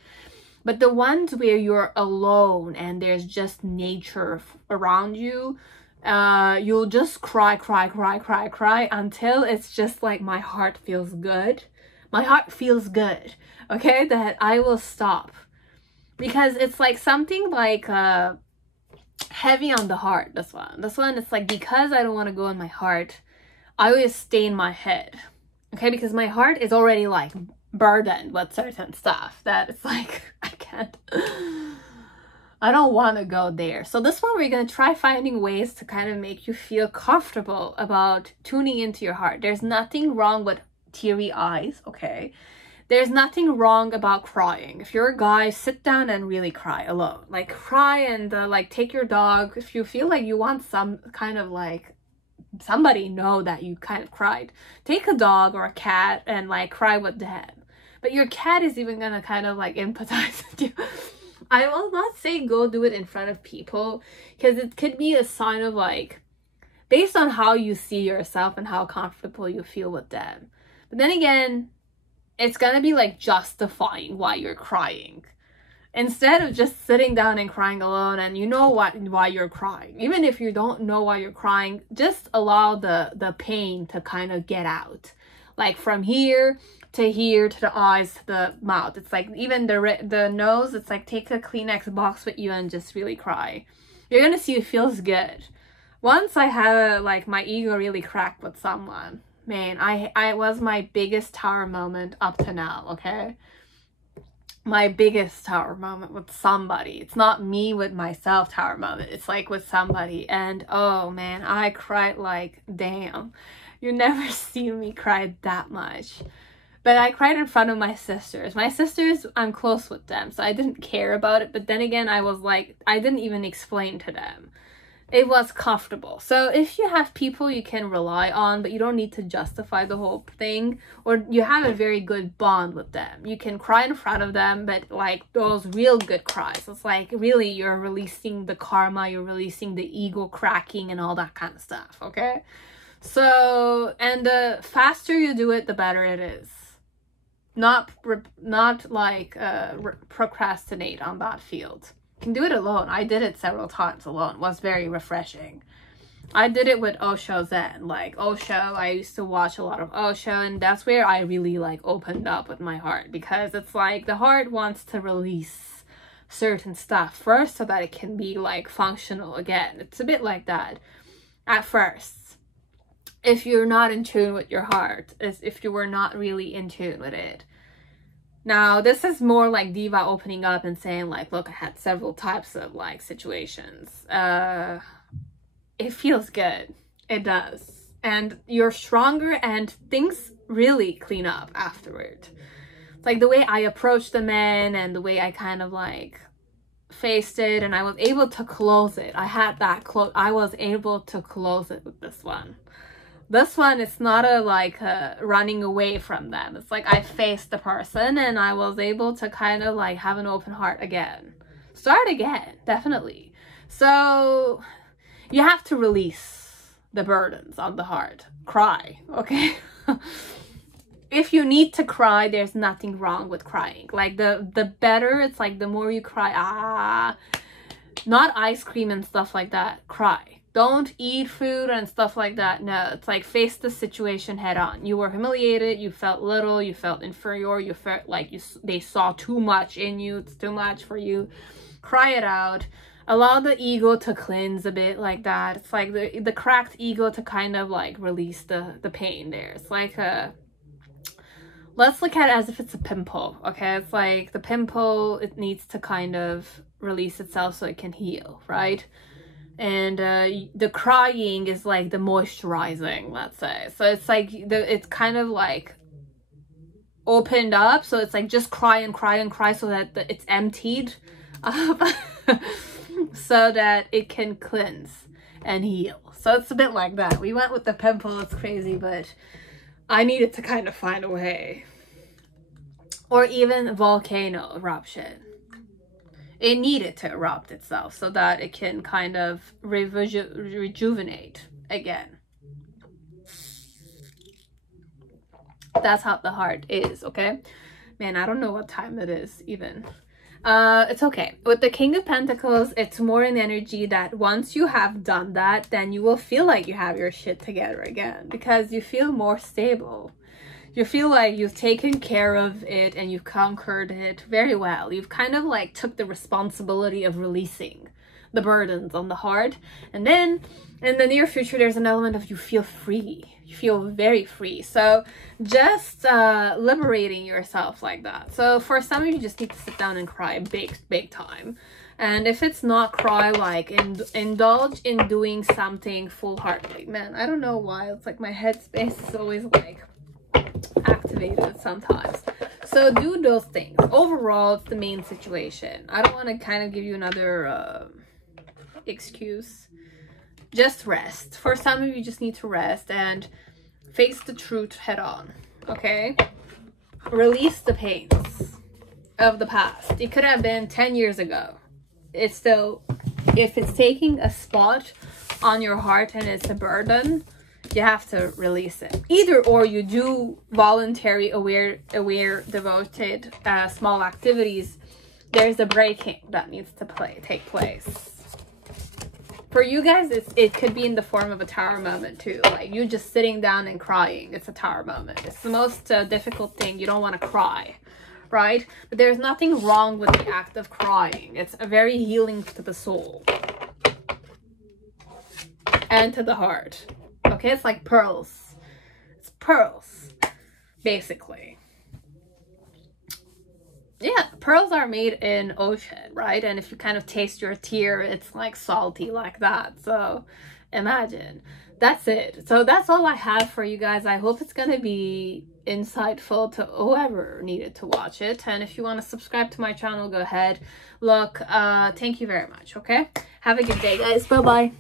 but the ones where you're alone and there's just nature around you, you'll just cry until it's just like, my heart feels good, my heart feels good, okay, that I will stop. Because it's like something like heavy on the heart, this one, it's like, because I don't want to go in my heart, I always stay in my head, okay, because my heart is already like burdened with certain stuff that it's like, I don't want to go there. So this one, we're going to try finding ways to kind of make you feel comfortable about tuning into your heart. There's nothing wrong with teary eyes, okay? There's nothing wrong about crying. If you're a guy, sit down and really cry alone. Like, cry and like take your dog. If you feel like you want some kind of like somebody know that you kind of cried, take a dog or a cat and like cry with them. But your cat is even gonna kind of like empathize with you. I will not say go do it in front of people, because it could be a sign of like, based on how you see yourself and how comfortable you feel with them. But then again, it's gonna be like justifying why you're crying, instead of just sitting down and crying alone and you know why you're crying. Even if you don't know why you're crying, just allow the pain to kind of get out, like from here to here, to the eyes, to the mouth. It's like even the nose, it's like take a Kleenex box with you and just really cry. You're gonna see it feels good. Once I had like my ego really cracked with someone, man, I was my biggest tower moment up to now, okay? My biggest tower moment with somebody. It's not me with myself tower moment, it's like with somebody. And oh man, I cried like, damn, you never seen me cry that much. But I cried in front of my sisters. My sisters, I'm close with them, so I didn't care about it. But then again, I was like, I didn't even explain to them. It was comfortable. So if you have people you can rely on, but you don't need to justify the whole thing, or you have a very good bond with them, you can cry in front of them, but like those real good cries. It's like really you're releasing the karma, you're releasing the ego cracking and all that kind of stuff, okay? So, and the faster you do it, the better it is. Not procrastinate on that field. You can do it alone. I did it several times alone. It was very refreshing. I did it with Osho Zen. Like Osho, I used to watch a lot of Osho, and that's where I really like opened up with my heart, because it's like the heart wants to release certain stuff first so that it can be like functional again. It's a bit like that at first. If you're not in tune with your heart, as if you were not really in tune with it. Now, this is more like Diva opening up and saying like, look, I had several types of like situations. It feels good. It does. And you're stronger and things really clean up afterward. It's like the way I approached the men and the way I kind of like faced it, and I was able to close it. I was able to close it with this one. This one, it's not a running away from them. It's like I faced the person and I was able to kind of like have an open heart again. Start again, definitely. So you have to release the burdens on the heart. Cry, okay? If you need to cry, there's nothing wrong with crying. Like the better, it's like the more you cry, not ice cream and stuff like that, cry. Don't eat food and stuff like that. No, it's like face the situation head on. You were humiliated, you felt little, you felt inferior, you felt like they saw too much in you, it's too much for you. Cry it out. Allow the ego to cleanse a bit like that. It's like the cracked ego to kind of like release the pain there. It's like let's look at it as if it's a pimple, okay? It's like the pimple, it needs to kind of release itself so it can heal, right? And the crying is like the moisturizing, let's say. So it's like it's kind of like opened up, so it's like just cry and cry and cry so that it's emptied up so that it can cleanse and heal. So it's a bit like that. We went with the pimple, it's crazy, but I needed to kind of find a way. Or even volcano eruption. It needed to erupt itself so that it can kind of rejuvenate again. That's how the heart is, okay? Man, I don't know what time it is even. It's okay. With the King of Pentacles, it's more an energy that once you have done that, then you will feel like you have your shit together again, because you feel more stable. You feel like you've taken care of it and you've conquered it very well. You've kind of like took the responsibility of releasing the burdens on the heart. And then in the near future, there's an element of you feel free. You feel very free. So just liberating yourself like that. So for some of you, just need to sit down and cry big time. And if it's not cry, like indulge in doing something full-heartedly. Man, I don't know why. It's like my headspace is always like activated sometimes. So do those things. Overall, it's the main situation. I don't want to kind of give you another excuse. Just rest. For some of you, just need to rest and face the truth head on. Okay? Release the pains of the past. It could have been 10 years ago. It's still, if it's taking a spot on your heart and it's a burden, you have to release it. Either or, you do voluntary, aware, devoted, small activities. There's a breaking that needs to take place. For you guys, it could be in the form of a tower moment too. Like you just sitting down and crying. It's a tower moment. It's the most difficult thing. You don't want to cry, right? But there's nothing wrong with the act of crying. It's a very healing to the soul and to the heart. Okay, it's like pearls. It's pearls, basically. Yeah, pearls are made in ocean, right? And if you kind of taste your tear, it's like salty like that. So imagine. That's it. So that's all I have for you guys. I hope it's going to be insightful to whoever needed to watch it. And if you want to subscribe to my channel, go ahead. Look, thank you very much, okay? Have a good day, guys. Bye-bye.